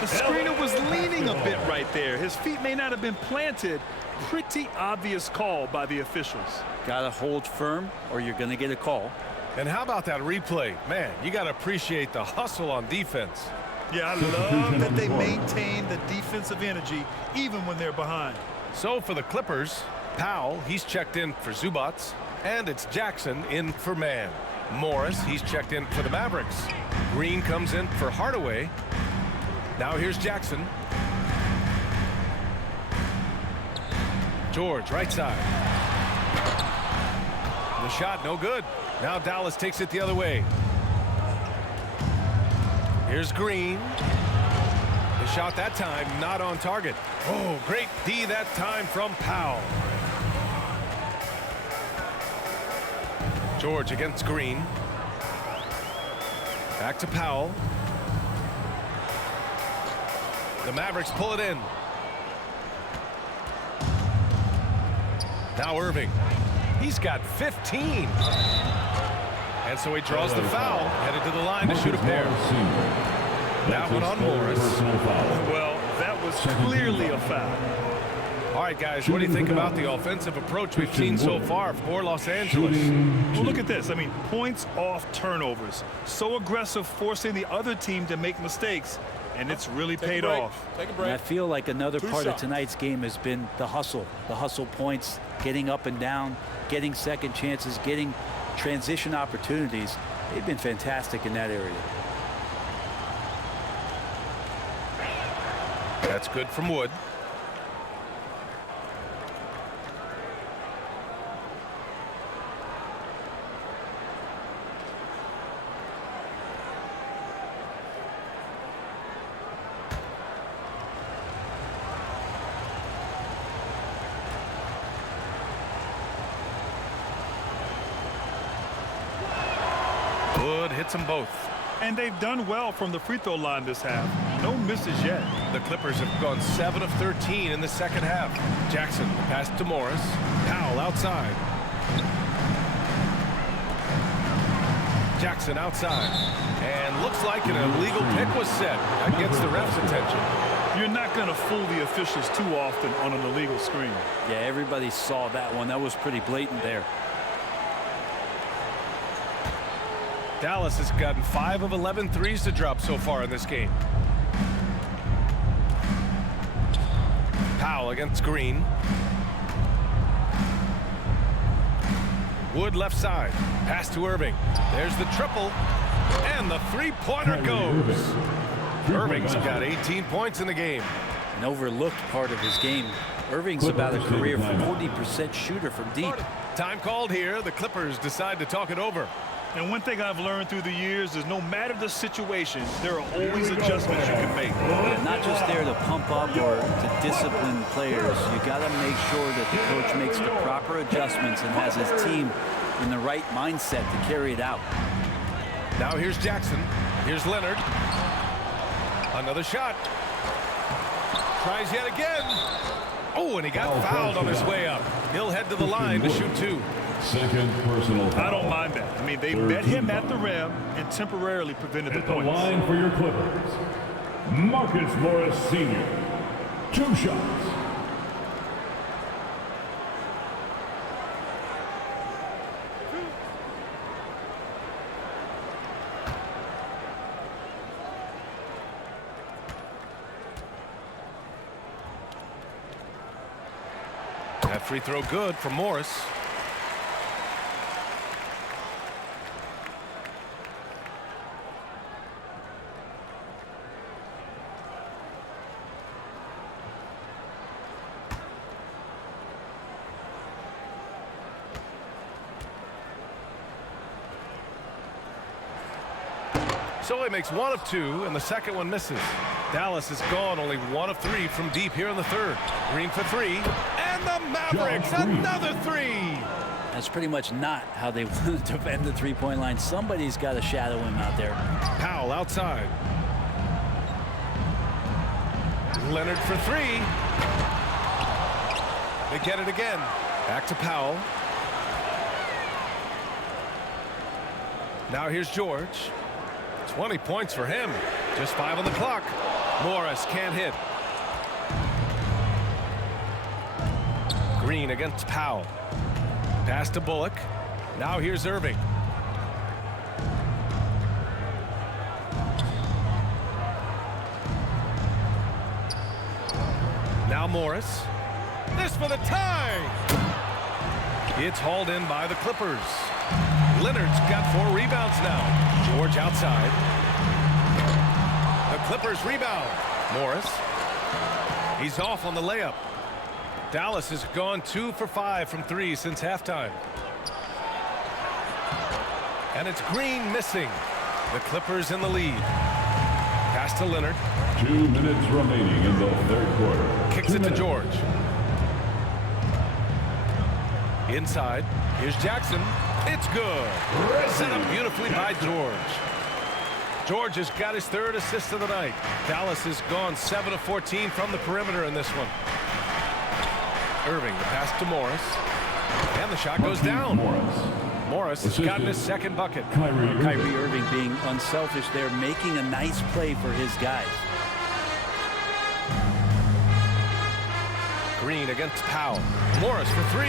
The screener was leaning a bit right there. His feet may not have been planted. Pretty obvious call by the officials. Got to hold firm or you're going to get a call. And how about that replay? Man, you got to appreciate the hustle on defense. Yeah, I love that they maintain the defensive energy even when they're behind. So for the Clippers, Powell, he's checked in for Zubats, and it's Jackson in for Mann. Morris, he's checked in for the Mavericks. Green comes in for Hardaway. Now here's Jackson. George, right side. The shot, no good. Now Dallas takes it the other way. Here's Green. The shot that time, not on target. Oh, great D that time from Powell. George against Green. Back to Powell. The Mavericks pull it in. Now Irving. He's got 15. And so he draws the foul, headed to the line to shoot a pair. That one on Morris. Well, that was clearly a foul. All right, guys, what do you think about the offensive approach we've seen so far for Los Angeles? Well, look at this. I mean, points off turnovers. So aggressive, forcing the other team to make mistakes, and it's really paid off. Take a break. And I feel like another part shots. of tonight's game has been the hustle points, getting up and down, getting second chances, getting transition opportunities. They've been fantastic in that area. That's good from Wood. Wood hits them both. And they've done well from the free throw line this half. No misses yet. The Clippers have gone 7 of 13 in the second half. Jackson pass to Morris. Powell outside. Jackson outside. And looks like an illegal pick was set. That gets the ref's attention. You're not going to fool the officials too often on an illegal screen. Yeah, everybody saw that one. That was pretty blatant there. Dallas has gotten 5 of 11 threes to drop so far in this game. Powell against Green. Wood left side. Pass to Irving. There's the triple. And the three-pointer goes. Irving's got 18 points in the game. An overlooked part of his game. Irving's about a career 40% shooter from deep. Time called here. The Clippers decide to talk it over. And one thing I've learned through the years is no matter the situation, there are always adjustments you can make. Yeah, not just there to pump up or to discipline players. You got to make sure that the coach makes the proper adjustments and has his team in the right mindset to carry it out. Now here's Jackson. Here's Leonard. Another shot. Tries yet again. Oh, and he got fouled on his way up. He'll head to the line to shoot 2. Second personal foul. I don't mind that. I mean, they met him at the rim and temporarily prevented the points. The line for your Clippers, Marcus Morris Sr. 2 shots. That free throw good for Morris. So he makes 1 of 2, and the second one misses. Dallas has gone only 1 of 3 from deep here in the third. Green for 3, and the Mavericks another 3. That's pretty much not how they want to defend the three-point line. Somebody's got to shadow him out there. Powell outside. Leonard for 3. They get it again. Back to Powell. Now here's George. 20 points for him. Just 5 on the clock. Morris can't hit. Green against Powell. Pass to Bullock. Now here's Irving. Now Morris. This for the tie. It's hauled in by the Clippers. Leonard's got 4 rebounds now. George outside. The Clippers rebound. Morris. He's off on the layup. Dallas has gone 2 for 5 from 3 since halftime. And it's Green missing. The Clippers in the lead. Pass to Leonard. 2 minutes remaining in the third quarter. Kicks it to George. Inside. Here's Jackson. It's good. Set up beautifully by George. George has got his 3rd assist of the night. Dallas has gone 7 of 14 from the perimeter in this one. Irving, the pass to Morris. And the shot goes down. Morris has gotten his 2nd bucket. Kyrie Irving being unselfish there, making a nice play for his guys. Green against Powell. Morris for 3.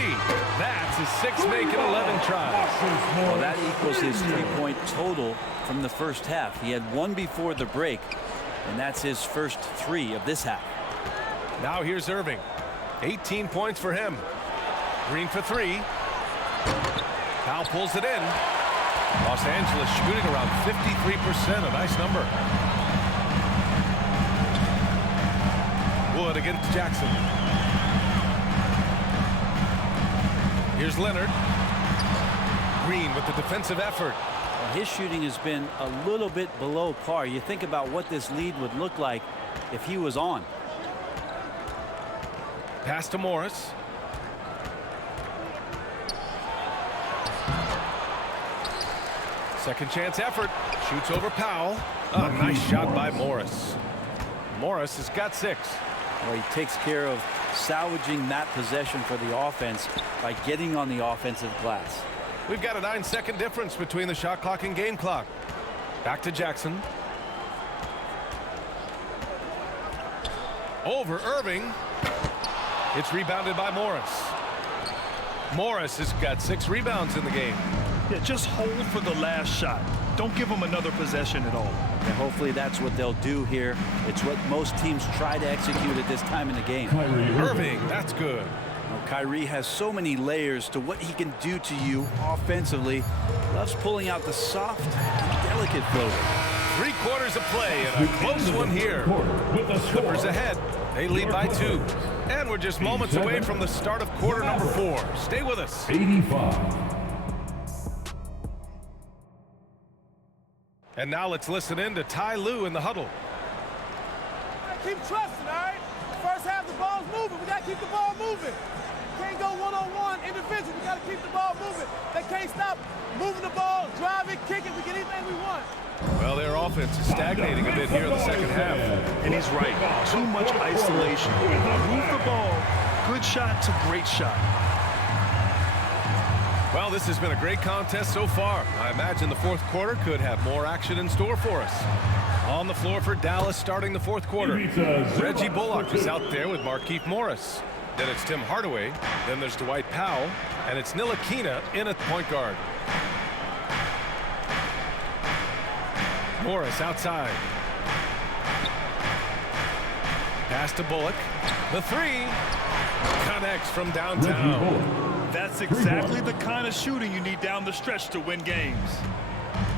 That's his 6th make and 11 tries. Well, that equals his 3-point total from the first half. He had 1 before the break, and that's his first 3 of this half. Now here's Irving. 18 points for him. Green for 3. Powell pulls it in. Los Angeles shooting around 53%, a nice number. Wood against Jackson. Here's Leonard. Green with the defensive effort. Well, his shooting has been a little bit below par. You think about what this lead would look like if he was on. Pass to Morris. Second chance effort. Shoots over Powell. A nice shot by Morris. Morris has got 6. Well, he takes care of salvaging that possession for the offense by getting on the offensive glass. We've got a 9-second difference between the shot clock and game clock. Back to Jackson. Over Irving. It's rebounded by Morris. Morris has got 6 rebounds in the game. Yeah, just hold for the last shot. Don't give them another possession at all. And hopefully that's what they'll do here. It's what most teams try to execute at this time in the game. Irving, that's good. Well, Kyrie has so many layers to what he can do to you offensively. Loves pulling out the soft, delicate floater. 3 quarters of play and a close one here. Clippers ahead. They lead by 2. And we're just moments away from the start of quarter number 4. Stay with us. 85. And now let's listen in to Ty Lue in the huddle. Keep trusting, all right? First half, the ball's moving. We got to keep the ball moving. Can't go one-on-one individual. We got to keep the ball moving. They can't stop moving the ball, drive it, kick it. We get anything we want. Well, their offense is stagnating a bit here in the second half. And he's right. Too much isolation. Move the ball. Good shot to great shot. Well, this has been a great contest so far. I imagine the 4th quarter could have more action in store for us. On the floor for Dallas starting the 4th quarter. Reggie Bullock is out there with Markieff Morris. Then it's Tim Hardaway. Then there's Dwight Powell. And it's Ntilikina in at point guard. Morris outside. Pass to Bullock. The 3 connects from downtown. That's exactly the kind of shooting you need down the stretch to win games.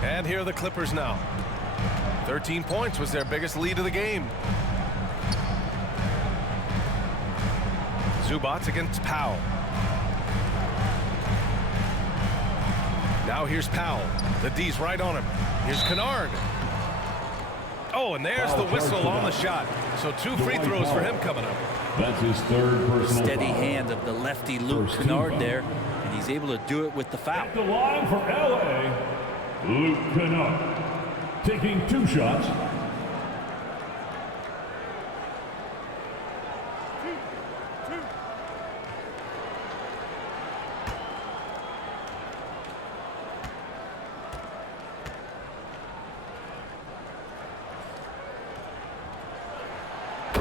And here are the Clippers now. 13 points was their biggest lead of the game. Zubac against Powell. Now here's Powell. The D's right on him. Here's Kennard. Oh, and there's the whistle on the shot. So 2 free throws for him coming up. That's his 3rd personal Steady foul. hand of the lefty Luke Kennard there, and he's able to do it with the foul. At the line for LA, Luke Kennard, taking 2 shots.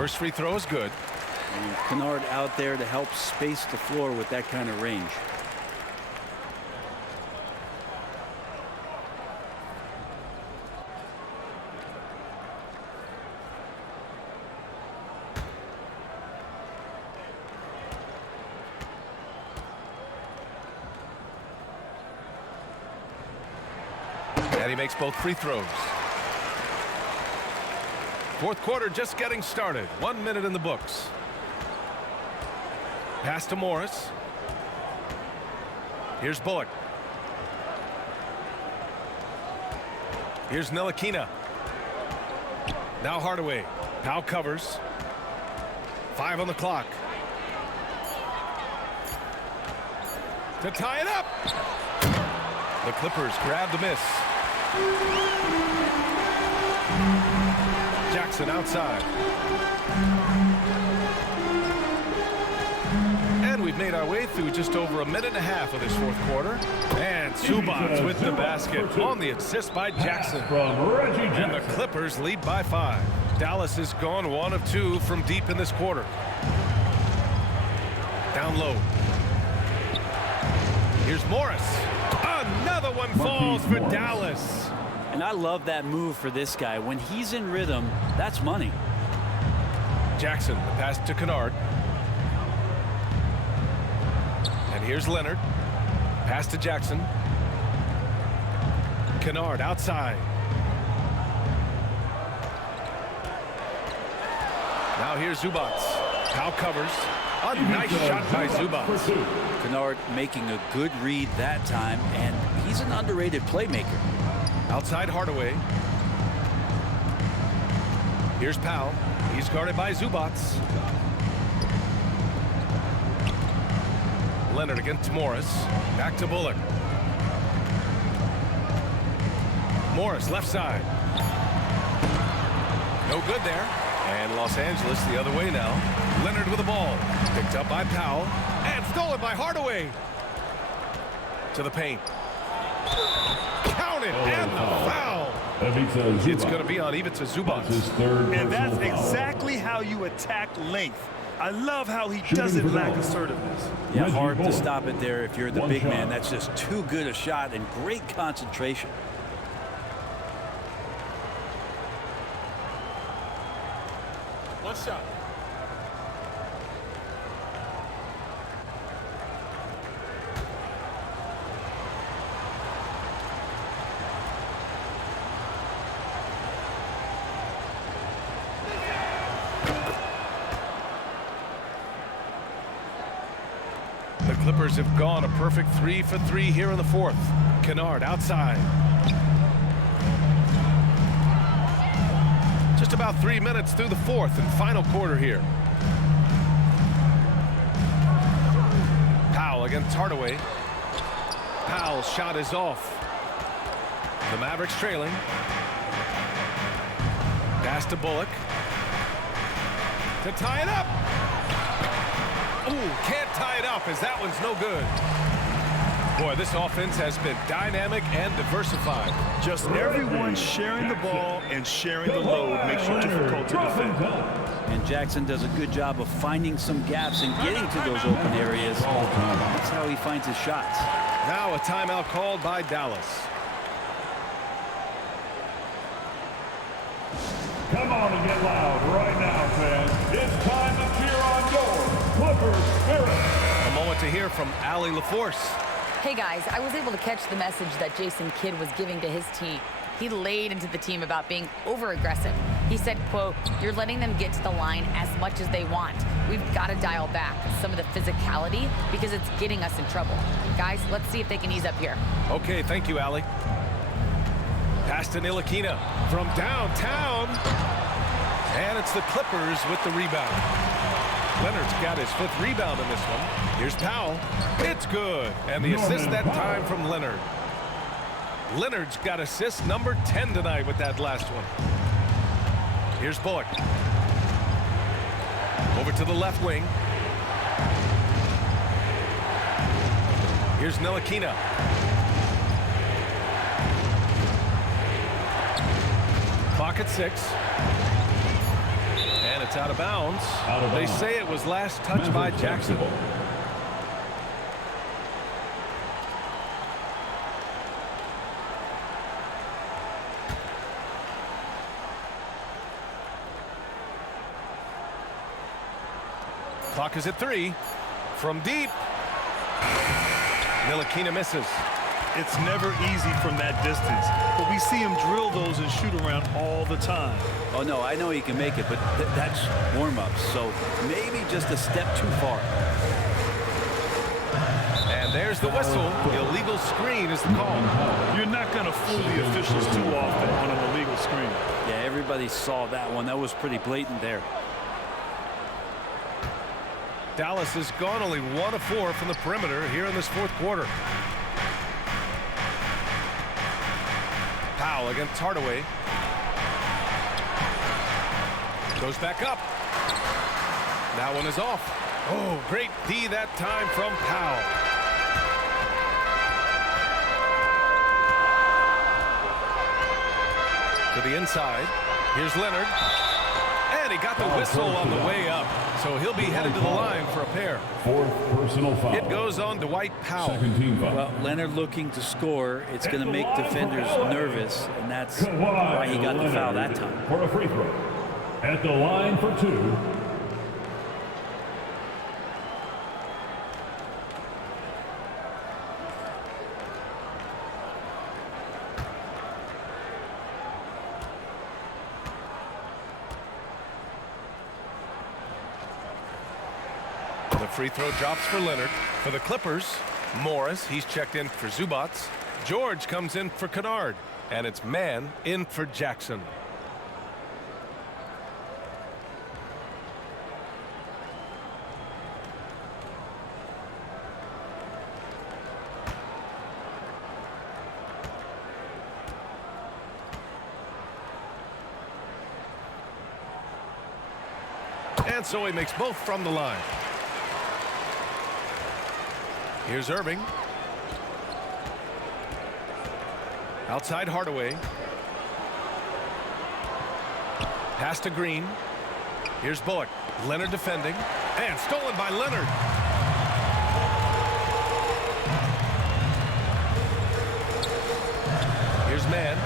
First free throw is good. And Kennard out there to help space the floor with that kind of range. And he makes both free throws. Fourth quarter just getting started. 1 minute in the books. Pass to Morris. Here's Bullock. Here's Ntilikina. Now Hardaway. Powell covers. 5 on the clock. To tie it up. The Clippers grab the miss. Jackson outside. And we've made our way through just over a minute and a half of this fourth quarter. And Zubac with the basket on the assist by Jackson. And the Clippers lead by 5. Dallas has gone 1 of 2 from deep in this quarter. Down low. Here's Morris. Another one falls for Dallas. And I love that move for this guy. When he's in rhythm, that's money. Jackson, the pass to Kennard. And here's Leonard. Pass to Jackson. Kennard outside. Now here's Zubac. Powell covers. A nice shot by Zubac. Kennard making a good read that time, and he's an underrated playmaker. Outside Hardaway. Here's Powell. He's guarded by Zubac. Leonard against Morris. Back to Bullock. Morris left side. No good there. And Los Angeles the other way now. Leonard with the ball. Picked up by Powell. And stolen by Hardaway. To the paint. Counted and the foul. It's going to be on Ivica Zubac. And that's exactly how you attack length. I love how he doesn't lack assertiveness. Yeah, hard to stop it there if you're the big man. That's just too good a shot and great concentration. One shot. The Clippers have gone a perfect 3 for 3 here in the fourth. Kennard outside. Just about 3 minutes through the fourth and final quarter here. Powell against Hardaway. Powell's shot is off. The Mavericks trailing. Pass to Bullock. To tie it up. Ooh, can't tie it up as that one's no good. Boy, this offense has been dynamic and diversified. Just everyone sharing the ball and sharing the load makes you difficult to defend. And Jackson does a good job of finding some gaps and getting to those open areas. That's how he finds his shots. Now a timeout called by Dallas. Come on and get loud right now, fans. It's time to cheer on your Clippers spirit. A moment to hear from Allie LaForce. Hey guys, I was able to catch the message that Jason Kidd was giving to his team. He laid into the team about being over-aggressive. He said, quote, "You're letting them get to the line as much as they want. We've got to dial back some of the physicality because it's getting us in trouble. Guys, let's see if they can ease up here." Okay, thank you, Allie. Pass to Ntilikina from downtown. And it's the Clippers with the rebound. Leonard's got his 5th rebound in this one. Here's Powell. It's good. And the assist that time from Leonard. Leonard's got assist number 10 tonight with that last one. Here's Bullock. Over to the left wing. Here's Ntilikina. Clock at 6. And It's out of bounds. They bounds. say it was last touched by Jackson. Basketball. Clock is at 3. From deep. Ntilikina misses. It's never easy from that distance, but we see him drill those and shoot around all the time. Oh, no, I know he can make it, but that's warm-ups, so maybe just a step too far. And there's the whistle. Illegal screen is the call. You're not going to fool the officials too often on an illegal screen. Yeah, everybody saw that one. That was pretty blatant there. Dallas has gone only 1 of 4 from the perimeter here in this fourth quarter. Powell against Hardaway. Goes back up. That one is off. Oh, great D that time from Powell. To the inside. Here's Leonard. And he got the whistle on the way up. So he'll be headed to the line for a pair. 4th personal foul. It goes on Dwight Powell. 2nd team foul. Well, Leonard looking to score. It's going to make defenders nervous, and that's why he got the foul that time. For a free throw. At the line for 2. The free throw drops for Leonard. For the Clippers, Morris, he's checked in for Zubac. George comes in for Kennard. And it's Mann in for Jackson. And so he makes both from the line. Here's Irving. Outside Hardaway. Pass to Green. Here's Bullock. Leonard defending. And stolen by Leonard. Here's Mann.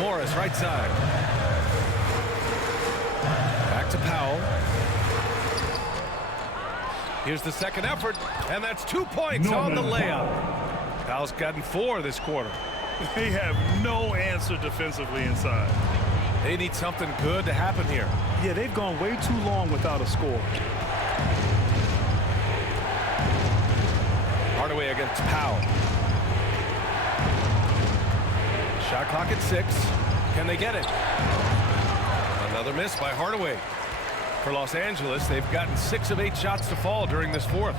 Morris right side. Back to Powell. Here's the second effort, and that's 2 points on the layup. Powell's gotten 4 this quarter. They have no answer defensively inside. They need something good to happen here. Yeah, they've gone way too long without a score. Hardaway against Powell. Shot clock at 6. Can they get it? Another miss by Hardaway. For Los Angeles, they've gotten 6 of 8 shots to fall during this fourth.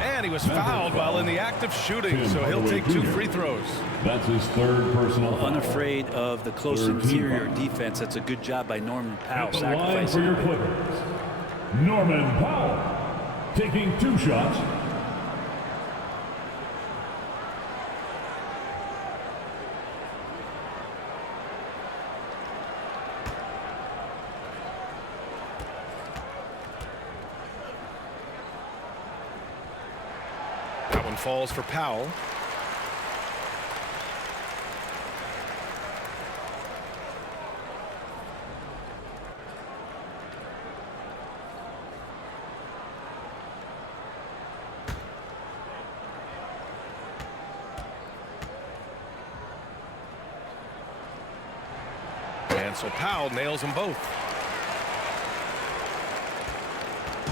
And he was fouled while in the act of shooting, so he'll take 2 free throws. That's his 3rd personal foul. Unafraid of the close interior defense. That's a good job by Norman Powell. At the line for your Clippers, Norman Powell taking 2 shots. Falls for Powell. And so Powell nails them both.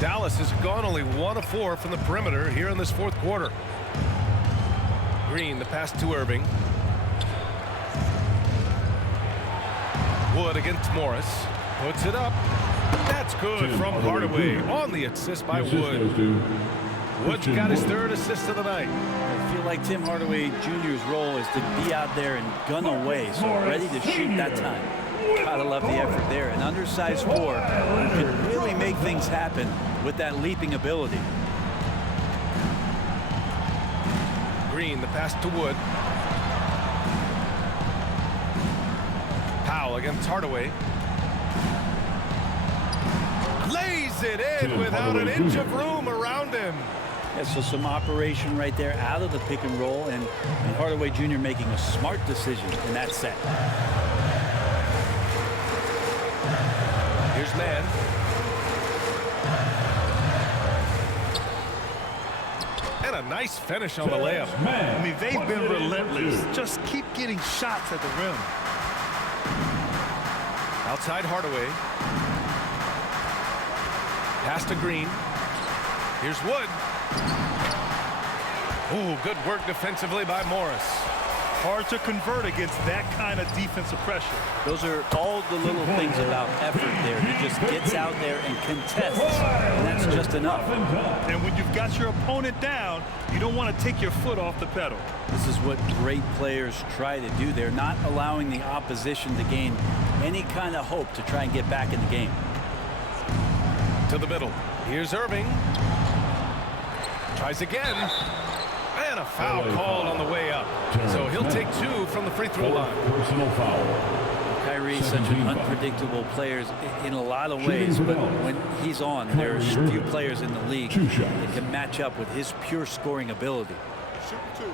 Dallas has gone only 1 of 4 from the perimeter here in this fourth quarter. Green, the pass to Irving. Wood against Morris. Puts it up. That's good from Hardaway on the assist by Wood. Wood's got his 3rd assist of the night. I feel like Tim Hardaway Jr.'s role is to be out there and gun away, so ready to shoot that time. Gotta love the effort there. An undersized 4 can really make things happen with that leaping ability. Green, the pass to Wood. against Hardaway. Lays it in without an inch of room around him. Yeah, so some operation right there out of the pick and roll, and Hardaway Jr. making a smart decision in that set. Here's Man. And a nice finish on the layup. I mean, they've been relentless. Just keep getting shots at the rim. Outside Hardaway. Pass to Green. Here's Wood. Ooh, good work defensively by Morris. Hard to convert against that kind of defensive pressure. Those are all the little things about effort there. He just gets out there and contests, and that's just enough. And when you've got your opponent down, you don't want to take your foot off the pedal. This is what great players try to do. They're not allowing the opposition to gain any kind of hope to try and get back in the game. To the middle. Here's Irving. Tries again. And a foul called on the way up. So he'll take 2 from the free throw line. Personal foul. Kyrie is such an unpredictable player in a lot of ways, but when he's on, there's few players in the league that can match up with his pure scoring ability. Shoot 2.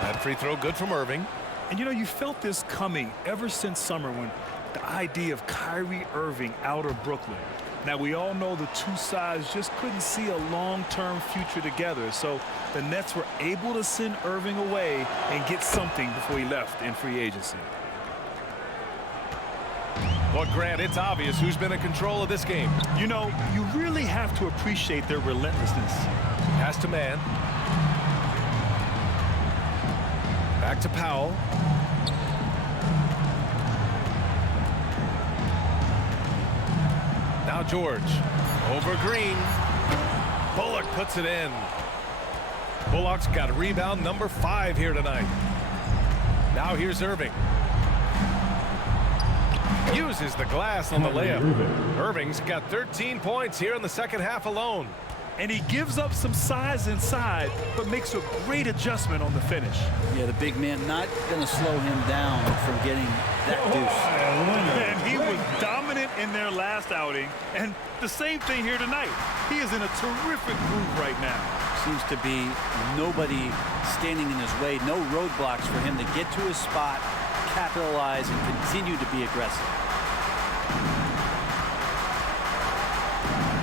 That free throw good from Irving. And you know, you felt this coming ever since summer when the idea of Kyrie Irving out of Brooklyn. Now, we all know the two sides just couldn't see a long-term future together. So the Nets were able to send Irving away and get something before he left in free agency. Well, Grant, it's obvious who's been in control of this game. You know, you really have to appreciate their relentlessness. Pass to Man. Back to Powell. Now George. Over Green. Bullock puts it in. Bullock's got rebound number 5 here tonight. Now here's Irving. Uses the glass on the layup. Irving's got 13 points here in the second half alone. And he gives up some size inside, but makes a great adjustment on the finish. Yeah, the big man not going to slow him down from getting that deuce. And he was dominant in their last outing, and the same thing here tonight. He is in a terrific groove right now. Seems to be nobody standing in his way, no roadblocks for him to get to his spot, capitalize, and continue to be aggressive.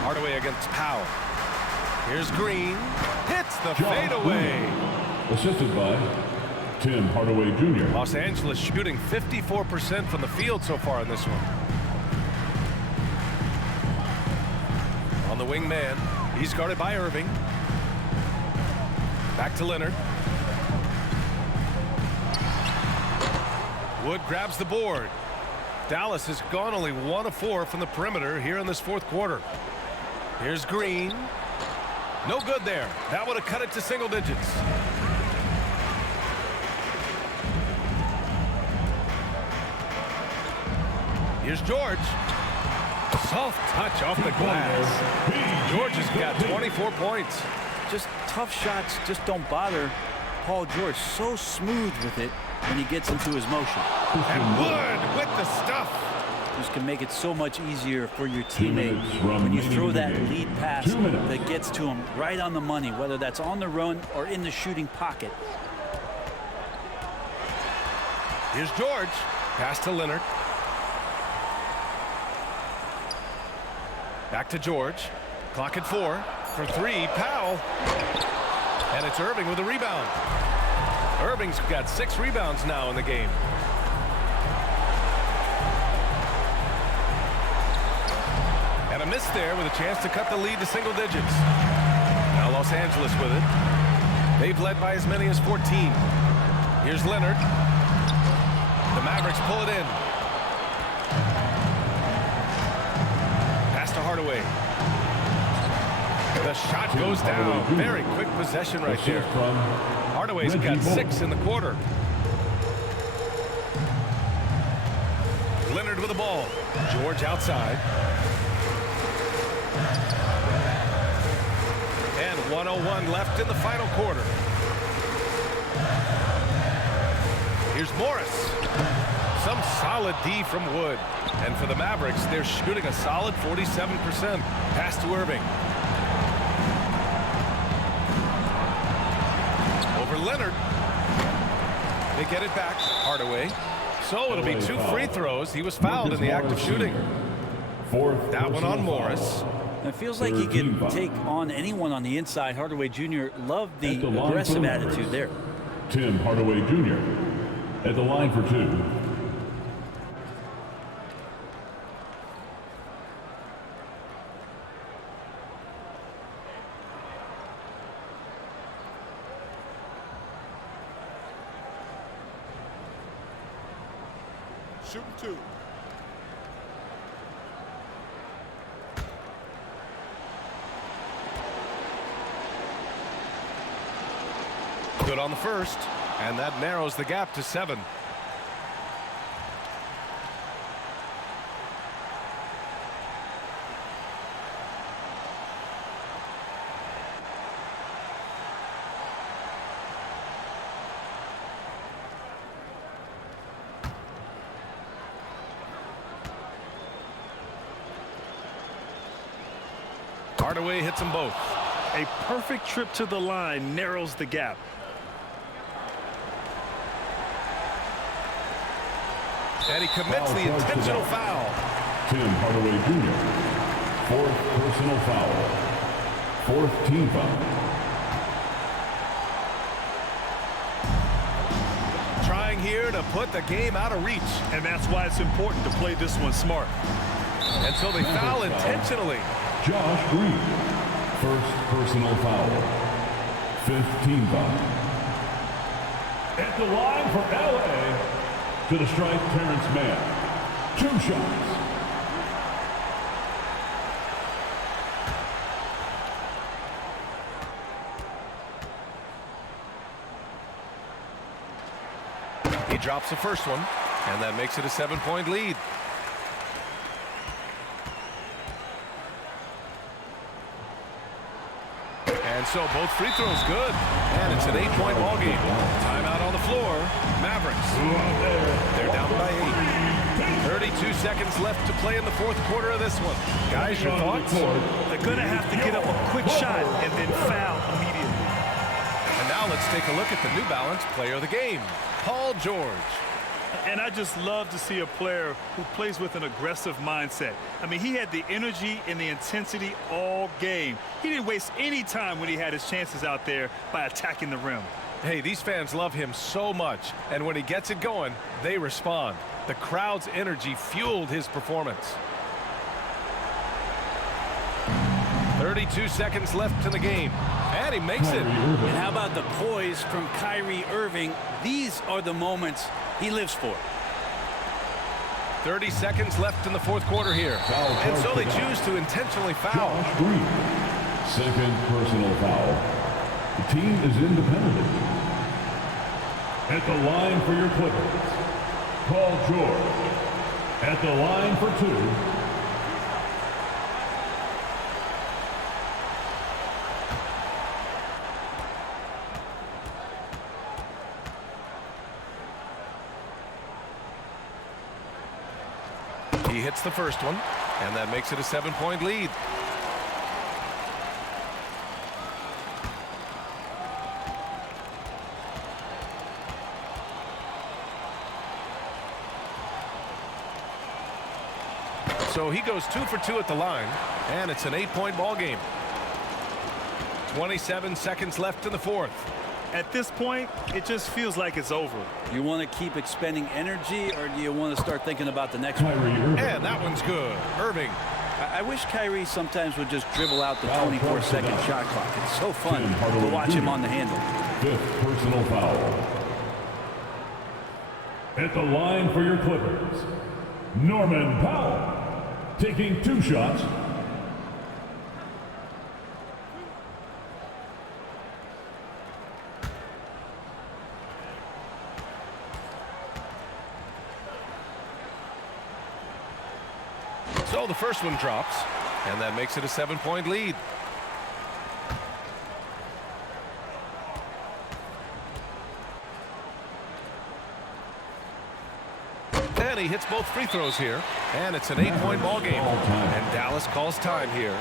Hardaway against Powell. Here's Green. Hits the fadeaway. Assisted by Tim Hardaway Jr. Los Angeles shooting 54% from the field so far in this one. On the wing man. He's guarded by Irving. Back to Leonard. Wood grabs the board. Dallas has gone only 1 of 4 from the perimeter here in this fourth quarter. Here's Green. No good there. That would have cut it to single digits. Here's George. Soft touch off the glass. George has got 24 points. Just tough shots just don't bother Paul George. So smooth with it when he gets into his motion. And Wood with the stuff. Just can make it so much easier for your teammate when you throw that lead pass that gets to him right on the money, whether that's on the run or in the shooting pocket. Here's George. Pass to Leonard. Back to George. Clock at 4. For 3, Powell. And it's Irving with a rebound. Irving's got 6 rebounds now in the game. And a miss there with a chance to cut the lead to single digits. Now Los Angeles with it. They've led by as many as 14. Here's Leonard. The Mavericks pull it in. Pass to Hardaway. The shot goes down. Very quick possession right there. Hardaway's got 6 in the quarter. Leonard with the ball. George outside. And 1:01 left in the final quarter. Here's Morris. Some solid D from Wood. And for the Mavericks, they're shooting a solid 47%. Pass to Irving. Over Leonard. They get it back. Hardaway. So it'll be 2 free throws. He was fouled in the act of shooting. That one on Morris. It feels like he can take on anyone on the inside. Hardaway Jr. loved the aggressive attitude there. Tim Hardaway Jr. at the line for 2. Shooting 2. Good on the first, and that narrows the gap to 7. Hardaway hits them both. A perfect trip to the line narrows the gap. And he commits the intentional foul. Tim Hardaway Jr. 4th personal foul. 4th team foul. Trying here to put the game out of reach. And that's why it's important to play this one smart. And so they foul intentionally. Josh Green. 1st personal foul. 5th team foul. At the line for LA. To the strike, Terrence Mann. 2 shots. He drops the first one, and that makes it a 7-point lead. And so both free throws good. And it's an 8-point ball game. Timeout on the floor. Mavericks. They're down by 8. 32 seconds left to play in the 4th quarter of this one. Guys, your thoughts? They're going to have to get up a quick shot and then foul immediately. And now let's take a look at the New Balance player of the game, Paul George. And I just love to see a player who plays with an aggressive mindset. I mean, he had the energy and the intensity all game. He didn't waste any time when he had his chances out there by attacking the rim. Hey, these fans love him so much, and when he gets it going, they respond. The crowd's energy fueled his performance. 32 seconds left in the game, and he makes it. And how about the poise from Kyrie Irving? These are the moments he lives for. 30 seconds left in the 4th quarter here. And so they choose to intentionally foul. Josh Green. 2nd personal foul. The team is independent. At the line for your Clippers, Paul George. At the line for 2. He hits the first one, and that makes it a 7-point lead. So he goes 2 for 2 at the line, and it's an 8-point ball game. 27 seconds left in the 4th. At this point, it just feels like it's over. You want to keep expending energy, or do you want to start thinking about the next one? And that one's good. Irving. I wish Kyrie sometimes would just dribble out the 24-second shot clock. It's so fun to watch him on the handle. 5th personal foul. At the line for your Clippers, Norman Powell. Taking 2 shots. So the first one drops, And that makes it a 7-point lead. And he hits both free throws here. And it's an 8-point ball game. And Dallas calls time here.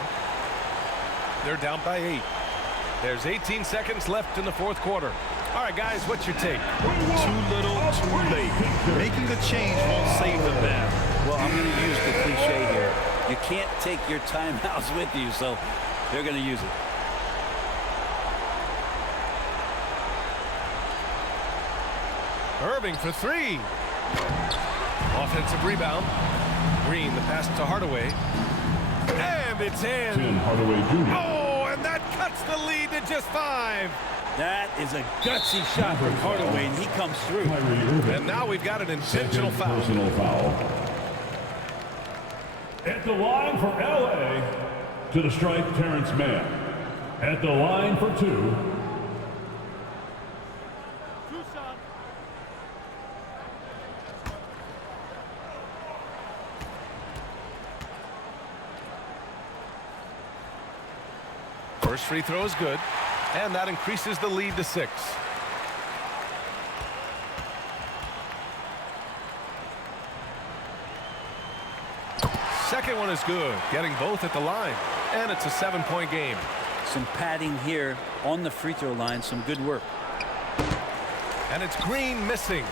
They're down by 8. There's 18 seconds left in the fourth quarter. All right, guys, what's your take? Too little, too late. Making the change won't save them now. Well, I'm going to use the cliche here. You can't take your timeouts with you, so they're going to use it. Irving for 3. Offensive rebound. Green, the pass to Hardaway. And it's in. Tim Hardaway Jr. Oh, and that cuts the lead to just 5. That is a gutsy shot from Hardaway, and he comes through. Kyrie Irving. And now we've got an intentional Second foul. personal foul. At the line for LA, to the strike, Terrence Mann. At the line for 2. First free throw is good, and that increases the lead to 6. Second one is good, getting both at the line, and it's a 7-point game. Some padding here on the free throw line, some good work. And it's Green missing.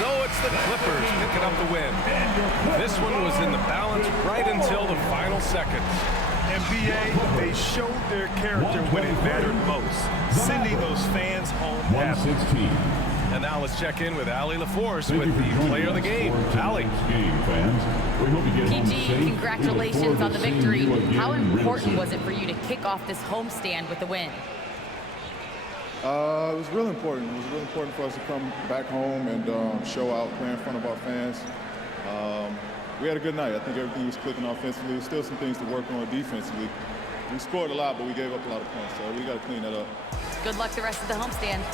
So it's the Clippers picking up the win. This one was in the balance right until the final seconds. NBA, they showed their character when it mattered most, sending those fans home happy. 116. And now let's check in with Allie LaForce with the player of the game. Allie. PG, congratulations on the victory. How important was it for you to kick off this homestand with the win? It was real important. It was really important for us to come back home and show out, play in front of our fans. We had a good night. I think everything was clicking offensively. There's still some things to work on defensively. We scored a lot, but we gave up a lot of points, so we got to clean that up. Good luck the rest of the homestand.